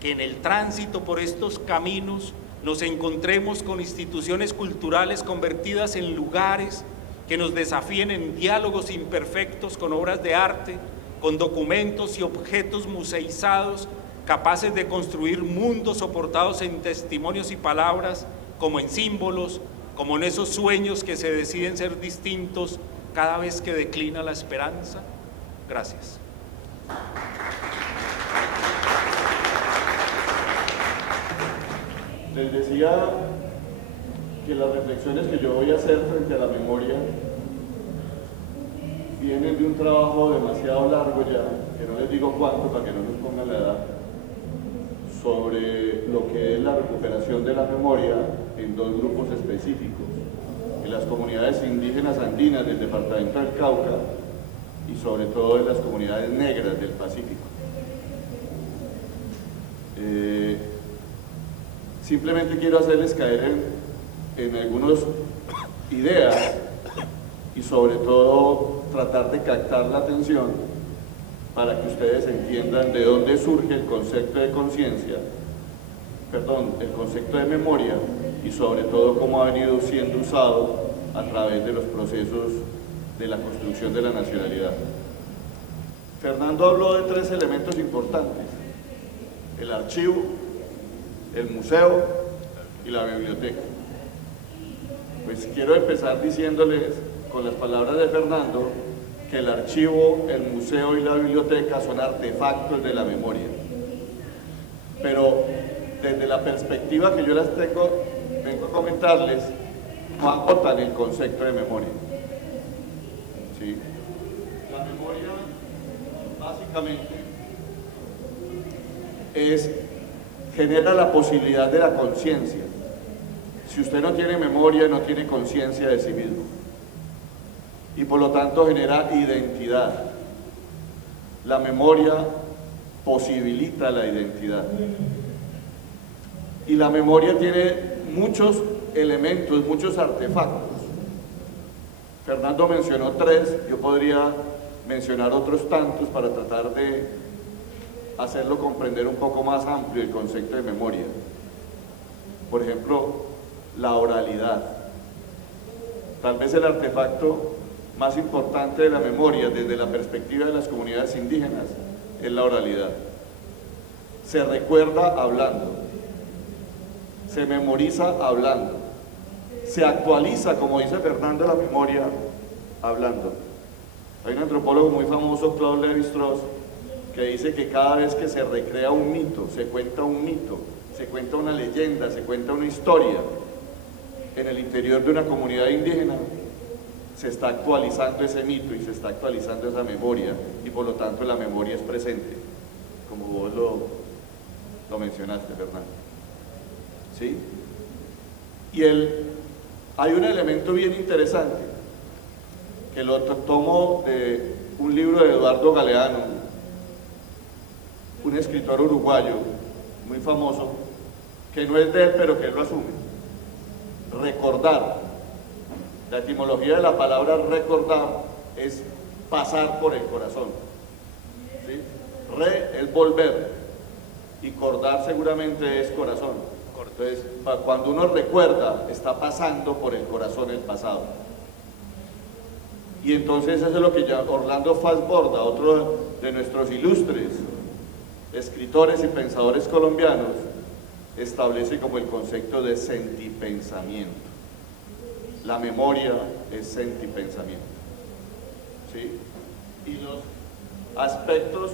que en el tránsito por estos caminos nos encontremos con instituciones culturales convertidas en lugares que nos desafíen en diálogos imperfectos con obras de arte, con documentos y objetos museizados, capaces de construir mundos soportados en testimonios y palabras, como en símbolos, como en esos sueños que se deciden ser distintos cada vez que declina la esperanza? Gracias. Les decía que las reflexiones que yo voy a hacer frente a la memoria vienen de un trabajo demasiado largo ya, que no les digo cuánto para que no nos pongan la edad, sobre lo que es la recuperación de la memoria en dos grupos específicos, en las comunidades indígenas andinas del departamento del Cauca y sobre todo en las comunidades negras del Pacífico. Simplemente quiero hacerles caer en algunas ideas y sobre todo tratar de captar la atención para que ustedes entiendan de dónde surge el concepto de conciencia, perdón, el concepto de memoria y sobre todo cómo ha venido siendo usado a través de los procesos de la construcción de la nacionalidad. Fernando habló de 3 elementos importantes: el archivo, el museo y la biblioteca. Pues quiero empezar diciéndoles, con las palabras de Fernando, que el archivo, el museo y la biblioteca son artefactos de la memoria. Pero desde la perspectiva que yo las tengo, vengo a comentarles, no agotan el concepto de memoria. ¿Sí? La memoria, básicamente, genera la posibilidad de la conciencia. Si usted no tiene memoria, no tiene conciencia de sí mismo. Y por lo tanto genera identidad. La memoria posibilita la identidad. Y la memoria tiene muchos elementos, muchos artefactos. Fernando mencionó 3, yo podría mencionar otros tantos para tratar de hacerlo comprender un poco más amplio el concepto de memoria. Por ejemplo, la oralidad. Tal vez el artefacto más importante de la memoria desde la perspectiva de las comunidades indígenas es la oralidad. Se recuerda hablando, se memoriza hablando, se actualiza, como dice Fernando, la memoria hablando. Hay un antropólogo muy famoso, Claude Lévi-Strauss, que dice que cada vez que se recrea un mito, se cuenta una leyenda, se cuenta una historia en el interior de una comunidad indígena, se está actualizando ese mito y se está actualizando esa memoria, y por lo tanto la memoria es presente, como vos lo mencionaste, Fernando. ¿Sí? Y hay un elemento bien interesante, que lo tomo de un libro de Eduardo Galeano, un escritor uruguayo muy famoso, que no es de él, pero que él lo asume. Recordar. La etimología de la palabra recordar es pasar por el corazón. ¿Sí? Re es volver y cordar seguramente es corazón. Entonces, cuando uno recuerda, está pasando por el corazón el pasado. Y entonces eso es lo que ya Orlando Fassborda, otro de nuestros ilustres escritores y pensadores colombianos, establece como el concepto de sentipensamiento. La memoria es sentipensamiento. ¿Sí? Y los aspectos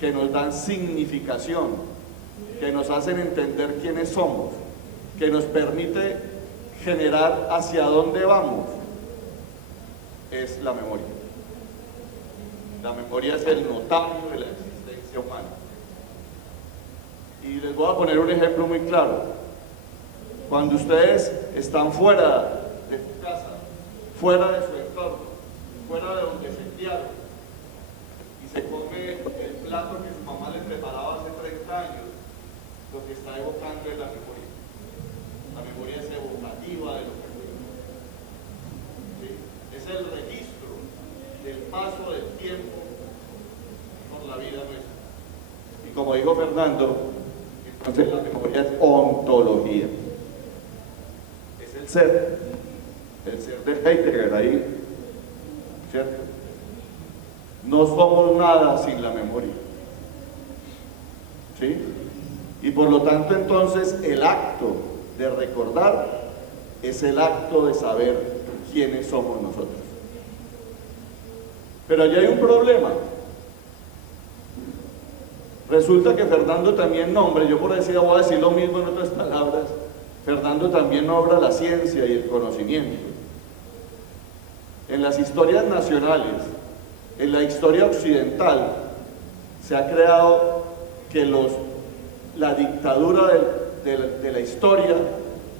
que nos dan significación, que nos hacen entender quiénes somos, que nos permite generar hacia dónde vamos, es la memoria. La memoria es el notario de la existencia humana. Y les voy a poner un ejemplo muy claro. Cuando ustedes están fuera de su casa, fuera de su entorno, fuera de donde se criaron, y se come el plato que su mamá le preparaba hace 30 años, lo que está evocando es la memoria. La memoria es evocativa de lo que fue. ¿Sí? Es el registro del paso del tiempo por la vida nuestra. Y como dijo Fernando, entonces la memoria es ontología. Es el ser de Heidegger ahí, ¿cierto? No somos nada sin la memoria. ¿Sí? Y por lo tanto entonces el acto de recordar es el acto de saber quiénes somos nosotros. Pero allí hay un problema. Resulta que Fernando también nombra, yo por decir, voy a decir lo mismo en otras palabras, Fernando también nombra la ciencia y el conocimiento. En las historias nacionales, en la historia occidental, se ha creado que la dictadura de la historia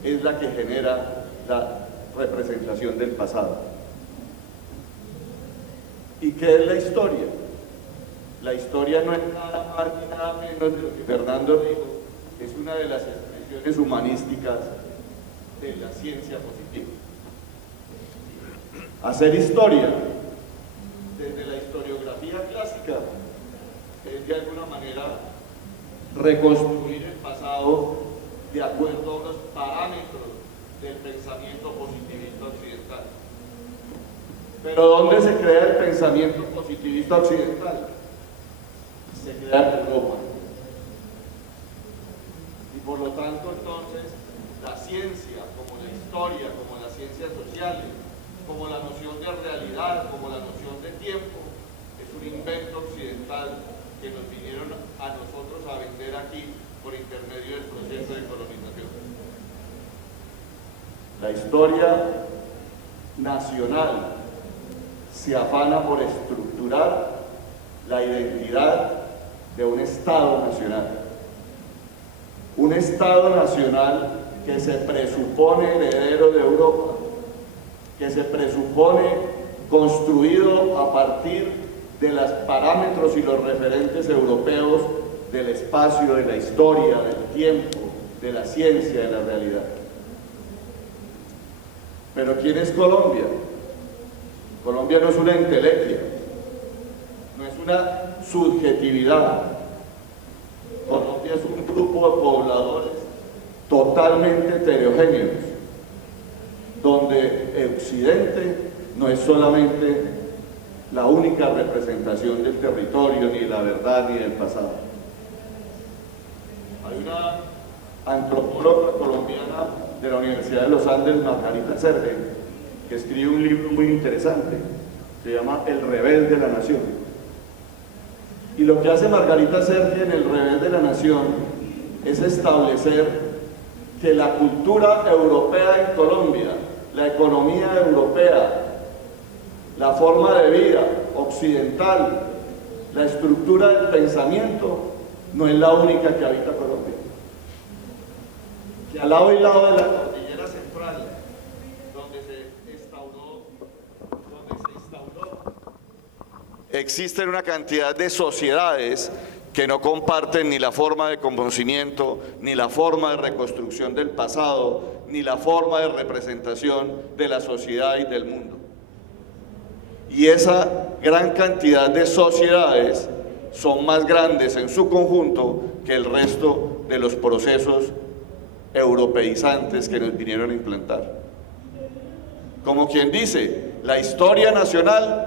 es la que genera la representación del pasado. ¿Y qué es la historia? La historia no es nada más ni nada menos de lo que Fernando dijo, es una de las expresiones humanísticas de la ciencia positiva. Hacer historia desde la historiografía clásica es de alguna manera reconstruir el pasado de acuerdo a unos parámetros del pensamiento positivista occidental. Pero ¿dónde se crea el pensamiento positivista occidental? Se crea en Europa. Y por lo tanto, entonces, la ciencia, como la historia, como las ciencias sociales, como la noción de realidad, como la noción de tiempo, es un invento occidental que nos vinieron a nosotros a vender aquí por intermedio del proceso de colonización. La historia nacional se afana por estructurar la identidad de un Estado nacional. Un Estado nacional que se presupone heredero de Europa, que se presupone construido a partir de los parámetros y los referentes europeos del espacio, de la historia, del tiempo, de la ciencia, de la realidad. Pero ¿quién es Colombia? Colombia no es una entelequia, no es una subjetividad. Colombia es un grupo de pobladores totalmente heterogéneos, donde Occidente no es solamente la única representación del territorio, ni de la verdad, ni del pasado. Hay una antropóloga colombiana de la Universidad de los Andes, Margarita Serge, que escribe un libro muy interesante, se llama El Rebelde de la Nación. Y lo que hace Margarita Serge en El Rebelde de la Nación es establecer que la cultura europea en Colombia, la economía europea, la forma de vida occidental, la estructura del pensamiento, no es la única que habita Colombia. Que al lado y lado de la cordillera central, donde se instauró, existen una cantidad de sociedades que no comparten ni la forma de conocimiento, ni la forma de reconstrucción del pasado, ni la forma de representación de la sociedad y del mundo. Y esa gran cantidad de sociedades son más grandes en su conjunto que el resto de los procesos europeizantes que nos vinieron a implantar. Como quien dice, la historia nacional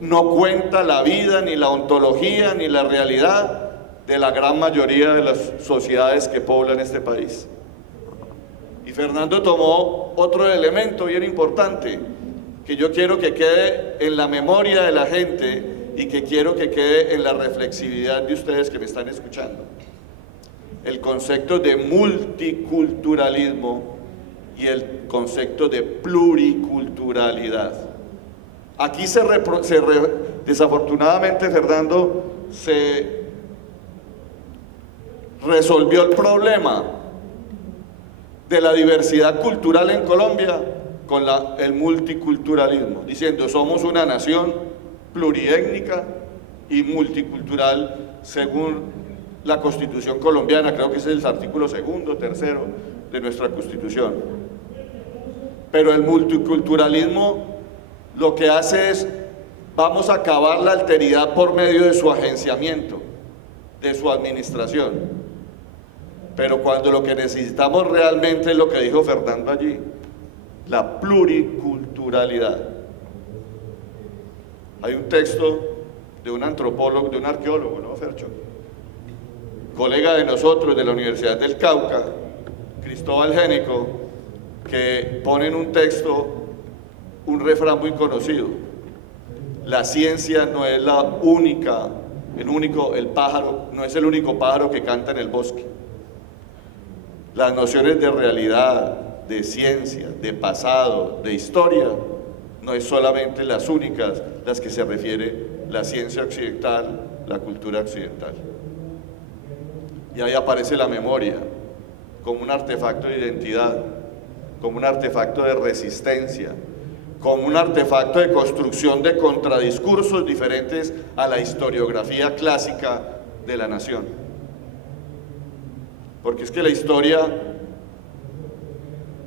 no cuenta la vida, ni la ontología, ni la realidad de la gran mayoría de las sociedades que poblan este país. Y Fernando tomó otro elemento bien importante, que yo quiero que quede en la memoria de la gente y que quiero que quede en la reflexividad de ustedes que me están escuchando. El concepto de multiculturalismo y el concepto de pluriculturalidad. Aquí desafortunadamente, Fernando, se resolvió el problema de la diversidad cultural en Colombia con el multiculturalismo, diciendo somos una nación pluriétnica y multicultural según la Constitución colombiana, creo que es el artículo 2, 3 de nuestra Constitución. Pero el multiculturalismo lo que hace es, vamos a acabar la alteridad por medio de su agenciamiento, de su administración. Pero cuando lo que necesitamos realmente es lo que dijo Fernando allí, la pluriculturalidad. Hay un texto de un antropólogo, de un arqueólogo, ¿no, Fercho? Colega de nosotros de la Universidad del Cauca, Cristóbal Génico, que pone en un texto un refrán muy conocido: la ciencia no es la única, el pájaro, no es el único pájaro que canta en el bosque. Las nociones de realidad, de ciencia, de pasado, de historia, no es solamente las únicas las que se refiere la ciencia occidental, la cultura occidental. Y ahí aparece la memoria como un artefacto de identidad, como un artefacto de resistencia, como un artefacto de construcción de contradiscursos diferentes a la historiografía clásica de la nación. Porque es que la historia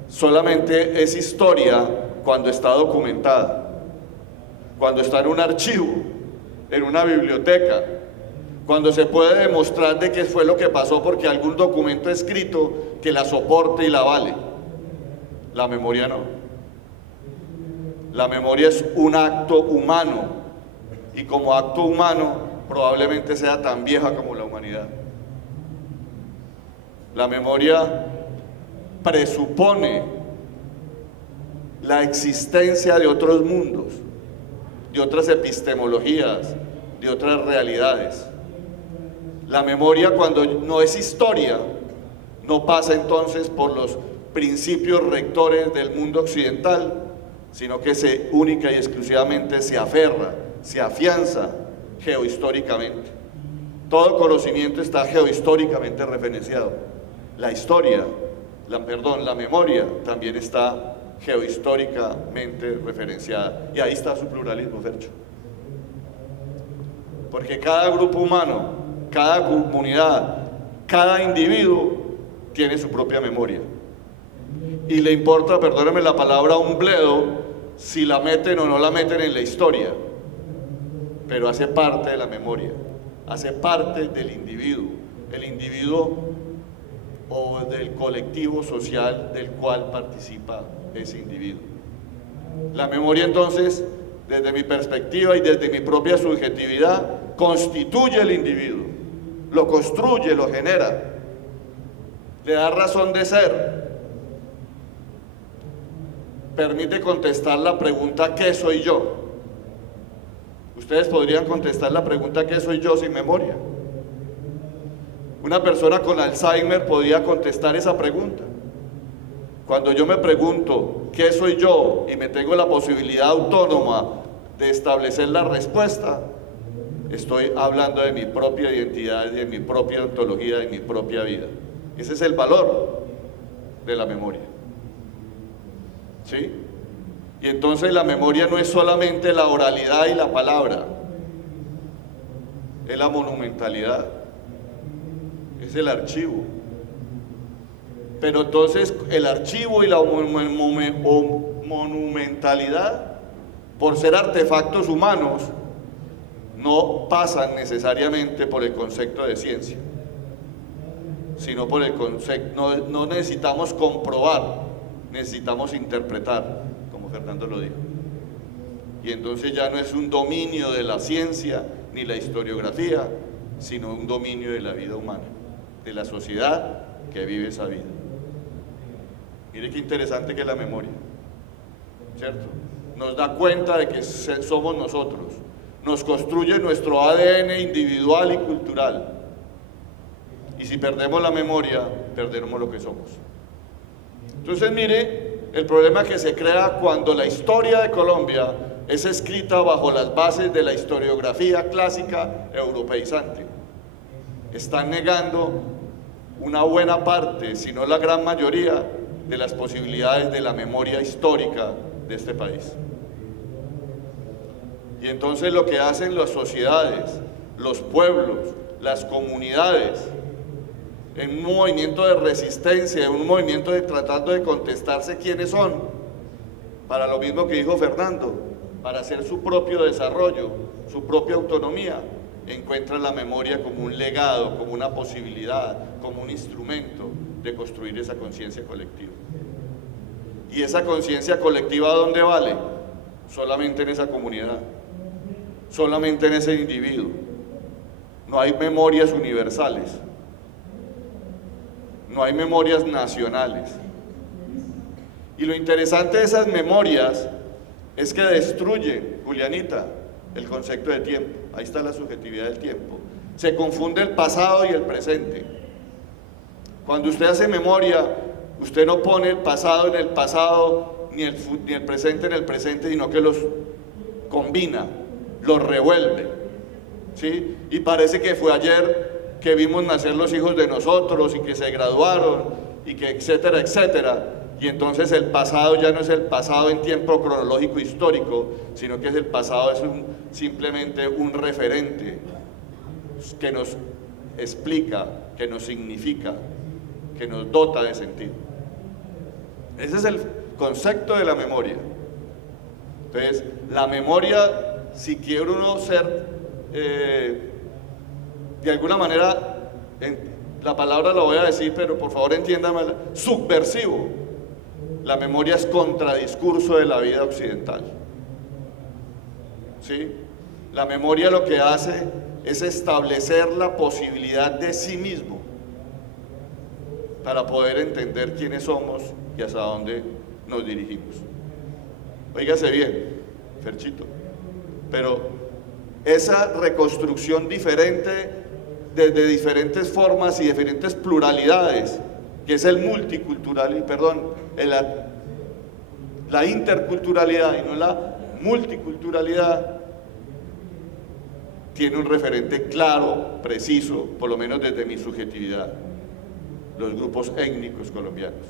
solamente es historia cuando está documentada, cuando está en un archivo, en una biblioteca, cuando se puede demostrar de qué fue lo que pasó porque algún documento escrito que la soporte y la vale. La memoria no. La memoria es un acto humano y como acto humano probablemente sea tan vieja como la humanidad. La memoria presupone la existencia de otros mundos, de otras epistemologías, de otras realidades. La memoria, cuando no es historia, no pasa entonces por los principios rectores del mundo occidental, sino que única y exclusivamente se aferra, se afianza geohistóricamente. Todo conocimiento está geohistóricamente referenciado. La historia, la memoria también está geohistóricamente referenciada. Y ahí está su pluralismo, Fercho. Porque cada grupo humano, cada comunidad, cada individuo tiene su propia memoria. Y le importa, perdónenme la palabra, un bledo si la meten o no la meten en la historia, pero hace parte de la memoria, hace parte del individuo, el individuo o del colectivo social del cual participa ese individuo. La memoria entonces, desde mi perspectiva y desde mi propia subjetividad, constituye el individuo, lo construye, lo genera, le da razón de ser, permite contestar la pregunta ¿qué soy yo? Ustedes podrían contestar la pregunta ¿qué soy yo? Sin memoria. Una persona con Alzheimer podría contestar esa pregunta. Cuando yo me pregunto ¿qué soy yo? Y me tengo la posibilidad autónoma de establecer la respuesta, estoy hablando de mi propia identidad, de mi propia ontología, de mi propia vida. Ese es el valor de la memoria. ¿Sí? Y entonces la memoria no es solamente la oralidad y la palabra, es la monumentalidad, es el archivo. Pero entonces el archivo y la monumentalidad, por ser artefactos humanos, no pasan necesariamente por el concepto de ciencia, sino por el concepto, no necesitamos comprobar, necesitamos interpretar, como Fernando lo dijo. Y entonces ya no es un dominio de la ciencia ni la historiografía, sino un dominio de la vida humana, de la sociedad que vive esa vida. Mire qué interesante que es la memoria, ¿cierto? Nos da cuenta de que somos nosotros, nos construye nuestro ADN individual y cultural. Y si perdemos la memoria, perdemos lo que somos. Entonces mire el problema que se crea cuando la historia de Colombia es escrita bajo las bases de la historiografía clásica europeizante. Están negando una buena parte, si no la gran mayoría, de las posibilidades de la memoria histórica de este país. Y entonces lo que hacen las sociedades, los pueblos, las comunidades, en un movimiento de resistencia, en un movimiento de tratando de contestarse quiénes son, para lo mismo que dijo Fernando, para hacer su propio desarrollo, su propia autonomía, encuentran la memoria como un legado, como una posibilidad, como un instrumento de construir esa conciencia colectiva. ¿Y esa conciencia colectiva dónde vale? Solamente en esa comunidad, solamente en ese individuo. No hay memorias universales. No hay memorias nacionales. Y lo interesante de esas memorias es que destruyen, Julianita, el concepto de tiempo. Ahí está la subjetividad del tiempo. Se confunde el pasado y el presente. Cuando usted hace memoria, usted no pone el pasado en el pasado, ni el presente en el presente, sino que los combina, los revuelve, ¿sí? Y parece que fue ayer que vimos nacer los hijos de nosotros y que se graduaron y que etcétera, etcétera, y entonces el pasado ya no es el pasado en tiempo cronológico histórico, sino que es el pasado, es simplemente un referente que nos explica, que nos significa, que nos dota de sentido. Ese es el concepto de la memoria. Entonces, la memoria, si quiere uno ser, de alguna manera, la palabra la voy a decir, pero por favor entiéndamela, subversivo. La memoria es contradiscurso de la vida occidental. ¿Sí? La memoria lo que hace es establecer la posibilidad de sí mismo para poder entender quiénes somos y hacia dónde nos dirigimos. Óigase bien, Ferchito, pero esa reconstrucción diferente, desde diferentes formas y diferentes pluralidades, que es el multicultural, la interculturalidad y no la multiculturalidad, tiene un referente claro, preciso, por lo menos desde mi subjetividad: los grupos étnicos colombianos,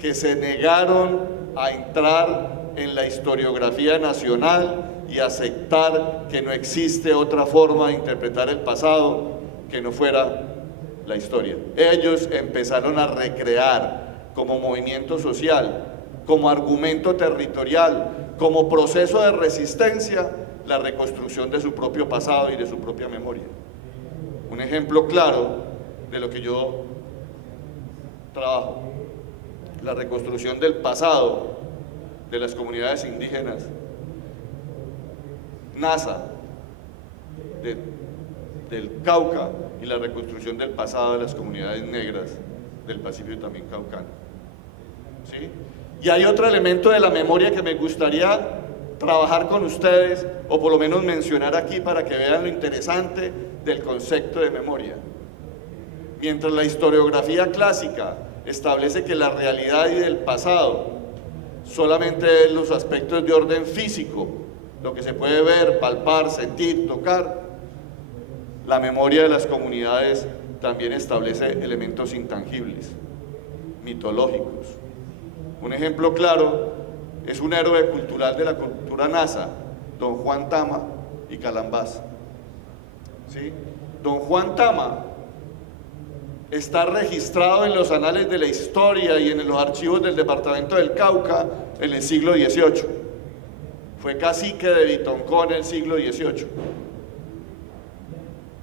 que se negaron a entrar en la historiografía nacional y aceptar que no existe otra forma de interpretar el pasado que no fuera la historia. Ellos empezaron a recrear como movimiento social, como argumento territorial, como proceso de resistencia, la reconstrucción de su propio pasado y de su propia memoria. Un ejemplo claro de lo que yo trabajo: la reconstrucción del pasado de las comunidades indígenas, Nasa, del Cauca, y la reconstrucción del pasado de las comunidades negras del Pacífico también caucano. ¿Sí? Y hay otro elemento de la memoria que me gustaría trabajar con ustedes, o por lo menos mencionar aquí para que vean lo interesante del concepto de memoria. Mientras la historiografía clásica establece que la realidad y el pasado solamente es los aspectos de orden físico, lo que se puede ver, palpar, sentir, tocar, la memoria de las comunidades también establece elementos intangibles, mitológicos. Un ejemplo claro es un héroe cultural de la cultura Nasa, don Juan Tama y Calambás. ¿Sí? Don Juan Tama está registrado en los anales de la historia y en los archivos del departamento del Cauca en el siglo XVIII. Fue cacique de Vitoncó en el siglo XVIII.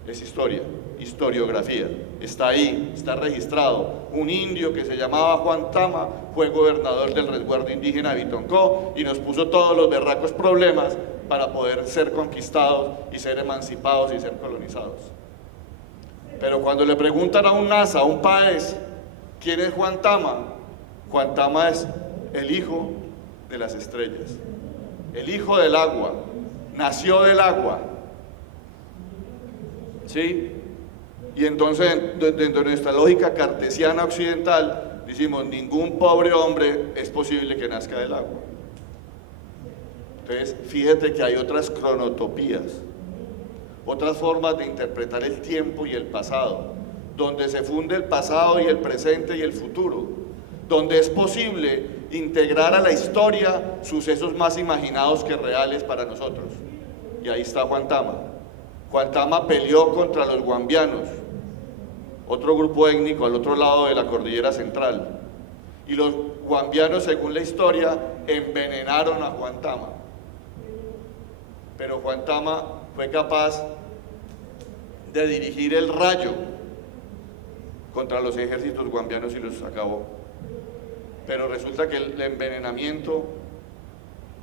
Es historia, historiografía, está ahí, está registrado. Un indio que se llamaba Juan Tama fue gobernador del resguardo indígena de Vitoncó y nos puso todos los berracos problemas para poder ser conquistados y ser emancipados y ser colonizados. Pero cuando le preguntan a un Nasa, a un paez, ¿quién es Juan Tama? Juan Tama es el hijo de las estrellas, el hijo del agua, nació del agua. ¿Sí? Y entonces, dentro de nuestra lógica cartesiana occidental, decimos, ningún pobre hombre es posible que nazca del agua. Entonces, fíjate que hay otras cronotopías, otras formas de interpretar el tiempo y el pasado, donde se funde el pasado y el presente y el futuro, donde es posible integrar a la historia sucesos más imaginados que reales para nosotros. Y ahí está Juan Tama. Juan Tama peleó contra los guambianos, otro grupo étnico al otro lado de la cordillera central, y los guambianos, según la historia, envenenaron a Juan Tama. Pero Juan Tama fue capaz de dirigir el rayo contra los ejércitos guambianos y los acabó. Pero resulta que el envenenamiento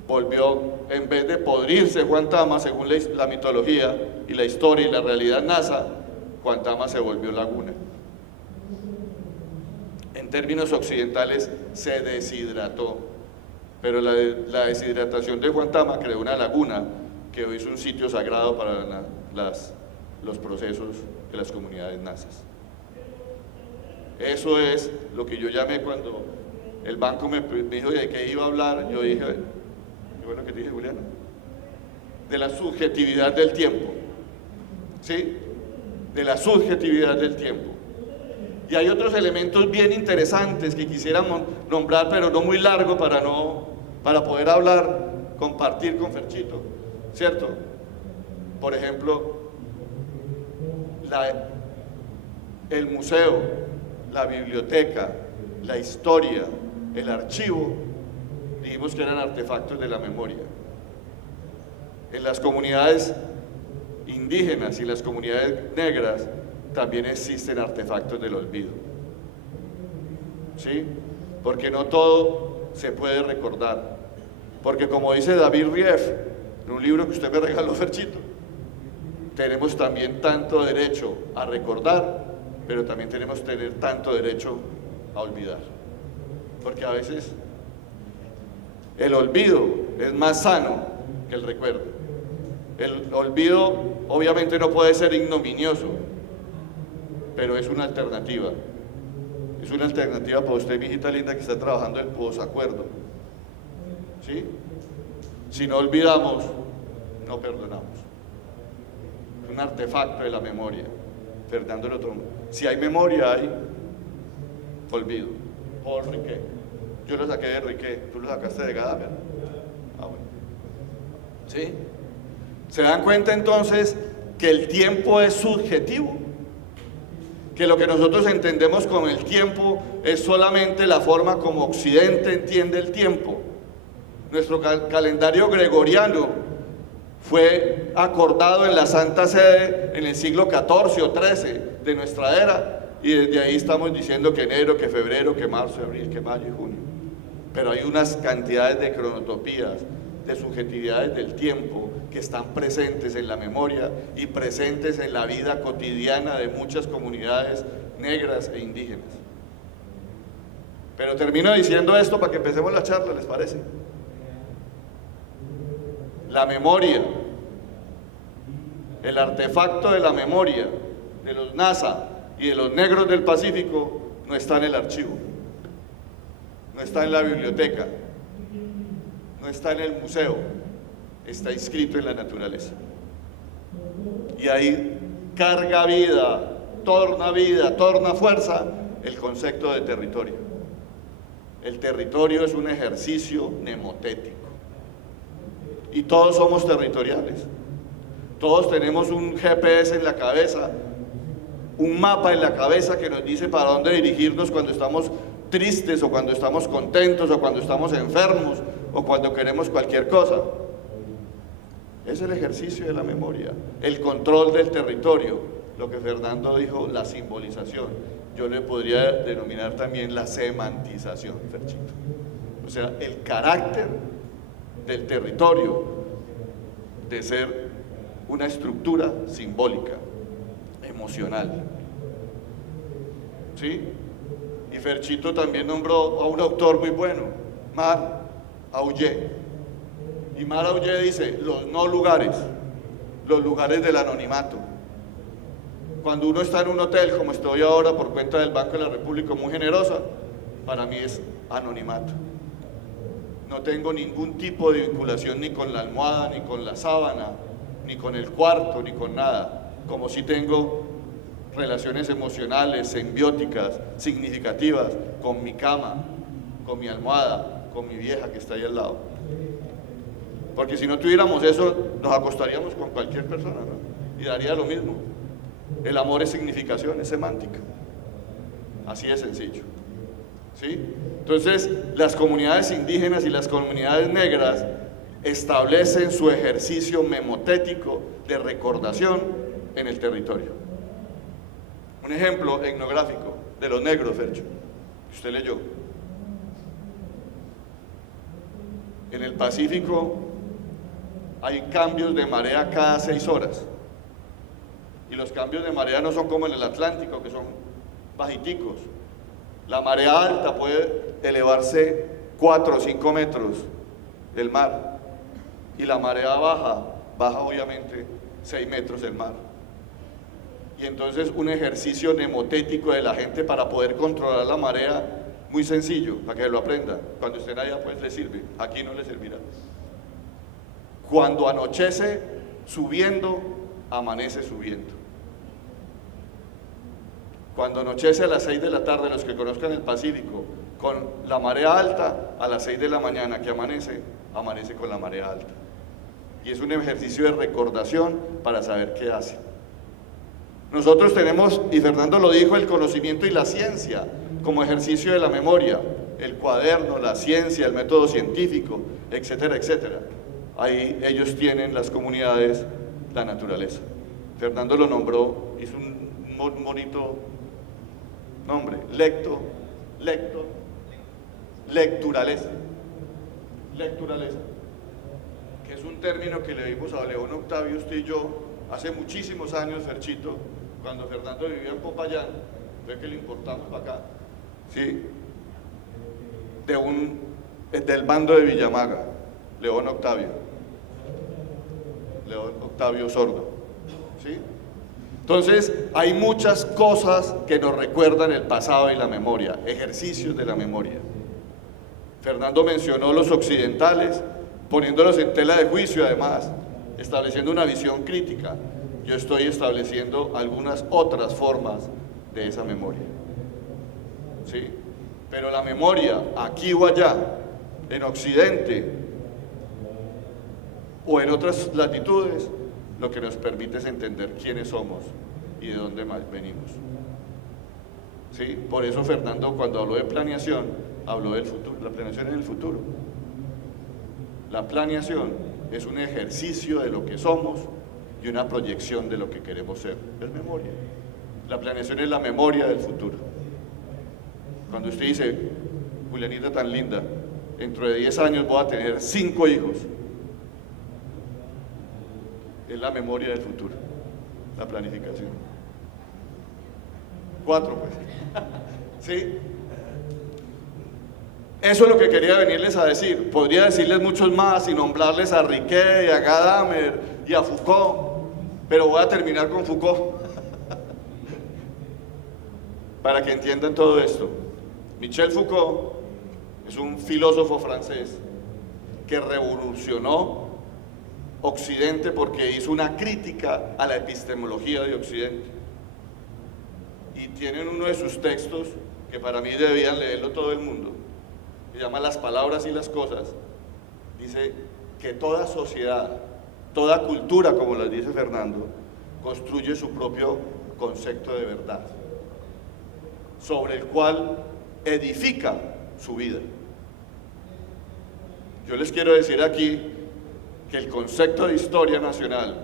volvió, en vez de podrirse Juan Tama, según la mitología y la historia y la realidad Nasa, Juan Tama se volvió laguna. En términos occidentales, se deshidrató, pero la deshidratación de Juan Tama creó una laguna que hoy es un sitio sagrado para los procesos de las comunidades Nasas. Eso es lo que yo llamé cuando el banco me dijo de qué iba a hablar. Yo dije, qué bueno que te dije, Juliana, de la subjetividad del tiempo, ¿sí? De la subjetividad del tiempo. Y hay otros elementos bien interesantes que quisiéramos nombrar, pero no muy largo para poder hablar, compartir con Ferchito, ¿cierto? Por ejemplo, el museo, la biblioteca, la historia, el archivo, dijimos que eran artefactos de la memoria. En las comunidades indígenas y las comunidades negras también existen artefactos del olvido, ¿sí? Porque no todo se puede recordar, porque como dice David Rief, en un libro que usted me regaló, Ferchito, tenemos también tanto derecho a recordar, pero también tenemos que tener tanto derecho a olvidar, porque a veces el olvido es más sano que el recuerdo. El olvido obviamente no puede ser ignominioso, pero es una alternativa. Es una alternativa para usted, mi hijita linda, que está trabajando el posacuerdo, ¿sí? Si no olvidamos, no perdonamos. Es un artefacto de la memoria. Fernando lo tomó. Si hay memoria, hay olvido. Paul Riquet. Yo lo saqué de Riquet, tú lo sacaste de Gadamer. Ah, bueno. ¿Sí? ¿Se dan cuenta entonces que el tiempo es subjetivo? Que lo que nosotros entendemos como el tiempo es solamente la forma como Occidente entiende el tiempo. Nuestro calendario gregoriano fue acordado en la Santa Sede en el siglo XIV o XIII de nuestra era, y desde ahí estamos diciendo que enero, que febrero, que marzo, abril, que mayo y junio. Pero hay unas cantidades de cronotopías, de subjetividades del tiempo que están presentes en la memoria y presentes en la vida cotidiana de muchas comunidades negras e indígenas. Pero termino diciendo esto para que empecemos la charla, ¿les parece? La memoria, el artefacto de la memoria de los NASA y de los negros del Pacífico no está en el archivo, no está en la biblioteca, no está en el museo, está inscrito en la naturaleza. Y ahí carga vida, torna fuerza el concepto de territorio. El territorio es un ejercicio mnemotético. Y todos somos territoriales. Todos tenemos un GPS en la cabeza, un mapa en la cabeza que nos dice para dónde dirigirnos cuando estamos tristes, o cuando estamos contentos, o cuando estamos enfermos, o cuando queremos cualquier cosa. Es el ejercicio de la memoria, el control del territorio, lo que Fernando dijo, la simbolización. Yo le podría denominar también la semantización, Ferchito. O sea, el carácter del territorio de ser una estructura simbólica, emocional. ¿Sí? Y Ferchito también nombró a un autor muy bueno, Mar Aulé. Y Mar Aulé dice, los no lugares, los lugares del anonimato. Cuando uno está en un hotel, como estoy ahora por cuenta del Banco de la República, muy generosa, para mí es anonimato. No tengo ningún tipo de vinculación ni con la almohada, ni con la sábana, ni con el cuarto, ni con nada. Como si tengo relaciones emocionales, simbióticas, significativas, con mi cama, con mi almohada, con mi vieja que está ahí al lado. Porque si no tuviéramos eso, nos acostaríamos con cualquier persona, ¿no? Y daría lo mismo. El amor es significación, es semántica. Así de sencillo. ¿Sí? Entonces, las comunidades indígenas y las comunidades negras establecen su ejercicio memotético de recordación en el territorio. Un ejemplo etnográfico de los negros, Fercho, que usted leyó. En el Pacífico hay cambios de marea cada 6 horas. Y los cambios de marea no son como en el Atlántico, que son bajiticos. La marea alta puede elevarse 4 o 5 metros del mar. Y la marea baja obviamente 6 metros del mar. Y entonces un ejercicio mnemotético de la gente para poder controlar la marea, muy sencillo, para que lo aprenda. Cuando estén allá pues le sirve, aquí no le servirá. Cuando anochece subiendo, amanece subiendo. Cuando anochece a las 6 de la tarde, los que conozcan el Pacífico, con la marea alta, a las 6 de la mañana que amanece con la marea alta. Y es un ejercicio de recordación para saber qué hace. Nosotros tenemos, y Fernando lo dijo, el conocimiento y la ciencia como ejercicio de la memoria. el cuaderno, la ciencia, el método científico, etcétera, etcétera. Ahí ellos tienen, las comunidades, la naturaleza. Fernando lo nombró, hizo un bonito nombre, lecturaleza, que es un término que le dimos a León Octavio, usted y yo, hace muchísimos años, Ferchito, cuando Fernando vivía en Popayán, fue que le importamos para acá, ¿sí? Del bando de Villamaga, León Octavio Sordo, ¿sí? Entonces, hay muchas cosas que nos recuerdan el pasado y la memoria, ejercicios de la memoria. Fernando mencionó los occidentales, poniéndolos en tela de juicio además, estableciendo una visión crítica. Yo estoy estableciendo algunas otras formas de esa memoria, ¿sí? Pero la memoria, aquí o allá, en Occidente o en otras latitudes, lo que nos permite es entender quiénes somos y de dónde venimos, ¿sí? Por eso Fernando, cuando habló de planeación, habló del futuro. La planeación es el futuro. La planeación es un ejercicio de lo que somos y una proyección de lo que queremos ser. Es memoria. La planeación es la memoria del futuro. Cuando usted dice, Julianita tan linda, dentro de 10 años voy a tener 5 hijos, es la memoria del futuro, la planificación. 4 pues, ¿sí? Eso es lo que quería venirles a decir. Podría decirles muchos más y nombrarles a Riquet, y a Gadamer y a Foucault, pero voy a terminar con Foucault para que entiendan todo esto. Michel Foucault es un filósofo francés que revolucionó Occidente porque hizo una crítica a la epistemología de Occidente. Y tienen uno de sus textos, que para mí debían leerlo todo el mundo, se llama Las palabras y las cosas. Dice que toda sociedad, toda cultura, como las dice Fernando, construye su propio concepto de verdad, sobre el cual edifica su vida. Yo les quiero decir aquí que el concepto de historia nacional,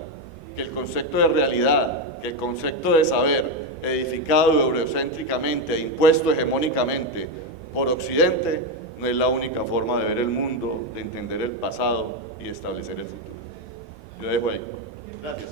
que el concepto de realidad, que el concepto de saber, edificado eurocéntricamente e impuesto hegemónicamente por Occidente, no es la única forma de ver el mundo, de entender el pasado y establecer el futuro. Yo dejo ahí. Gracias.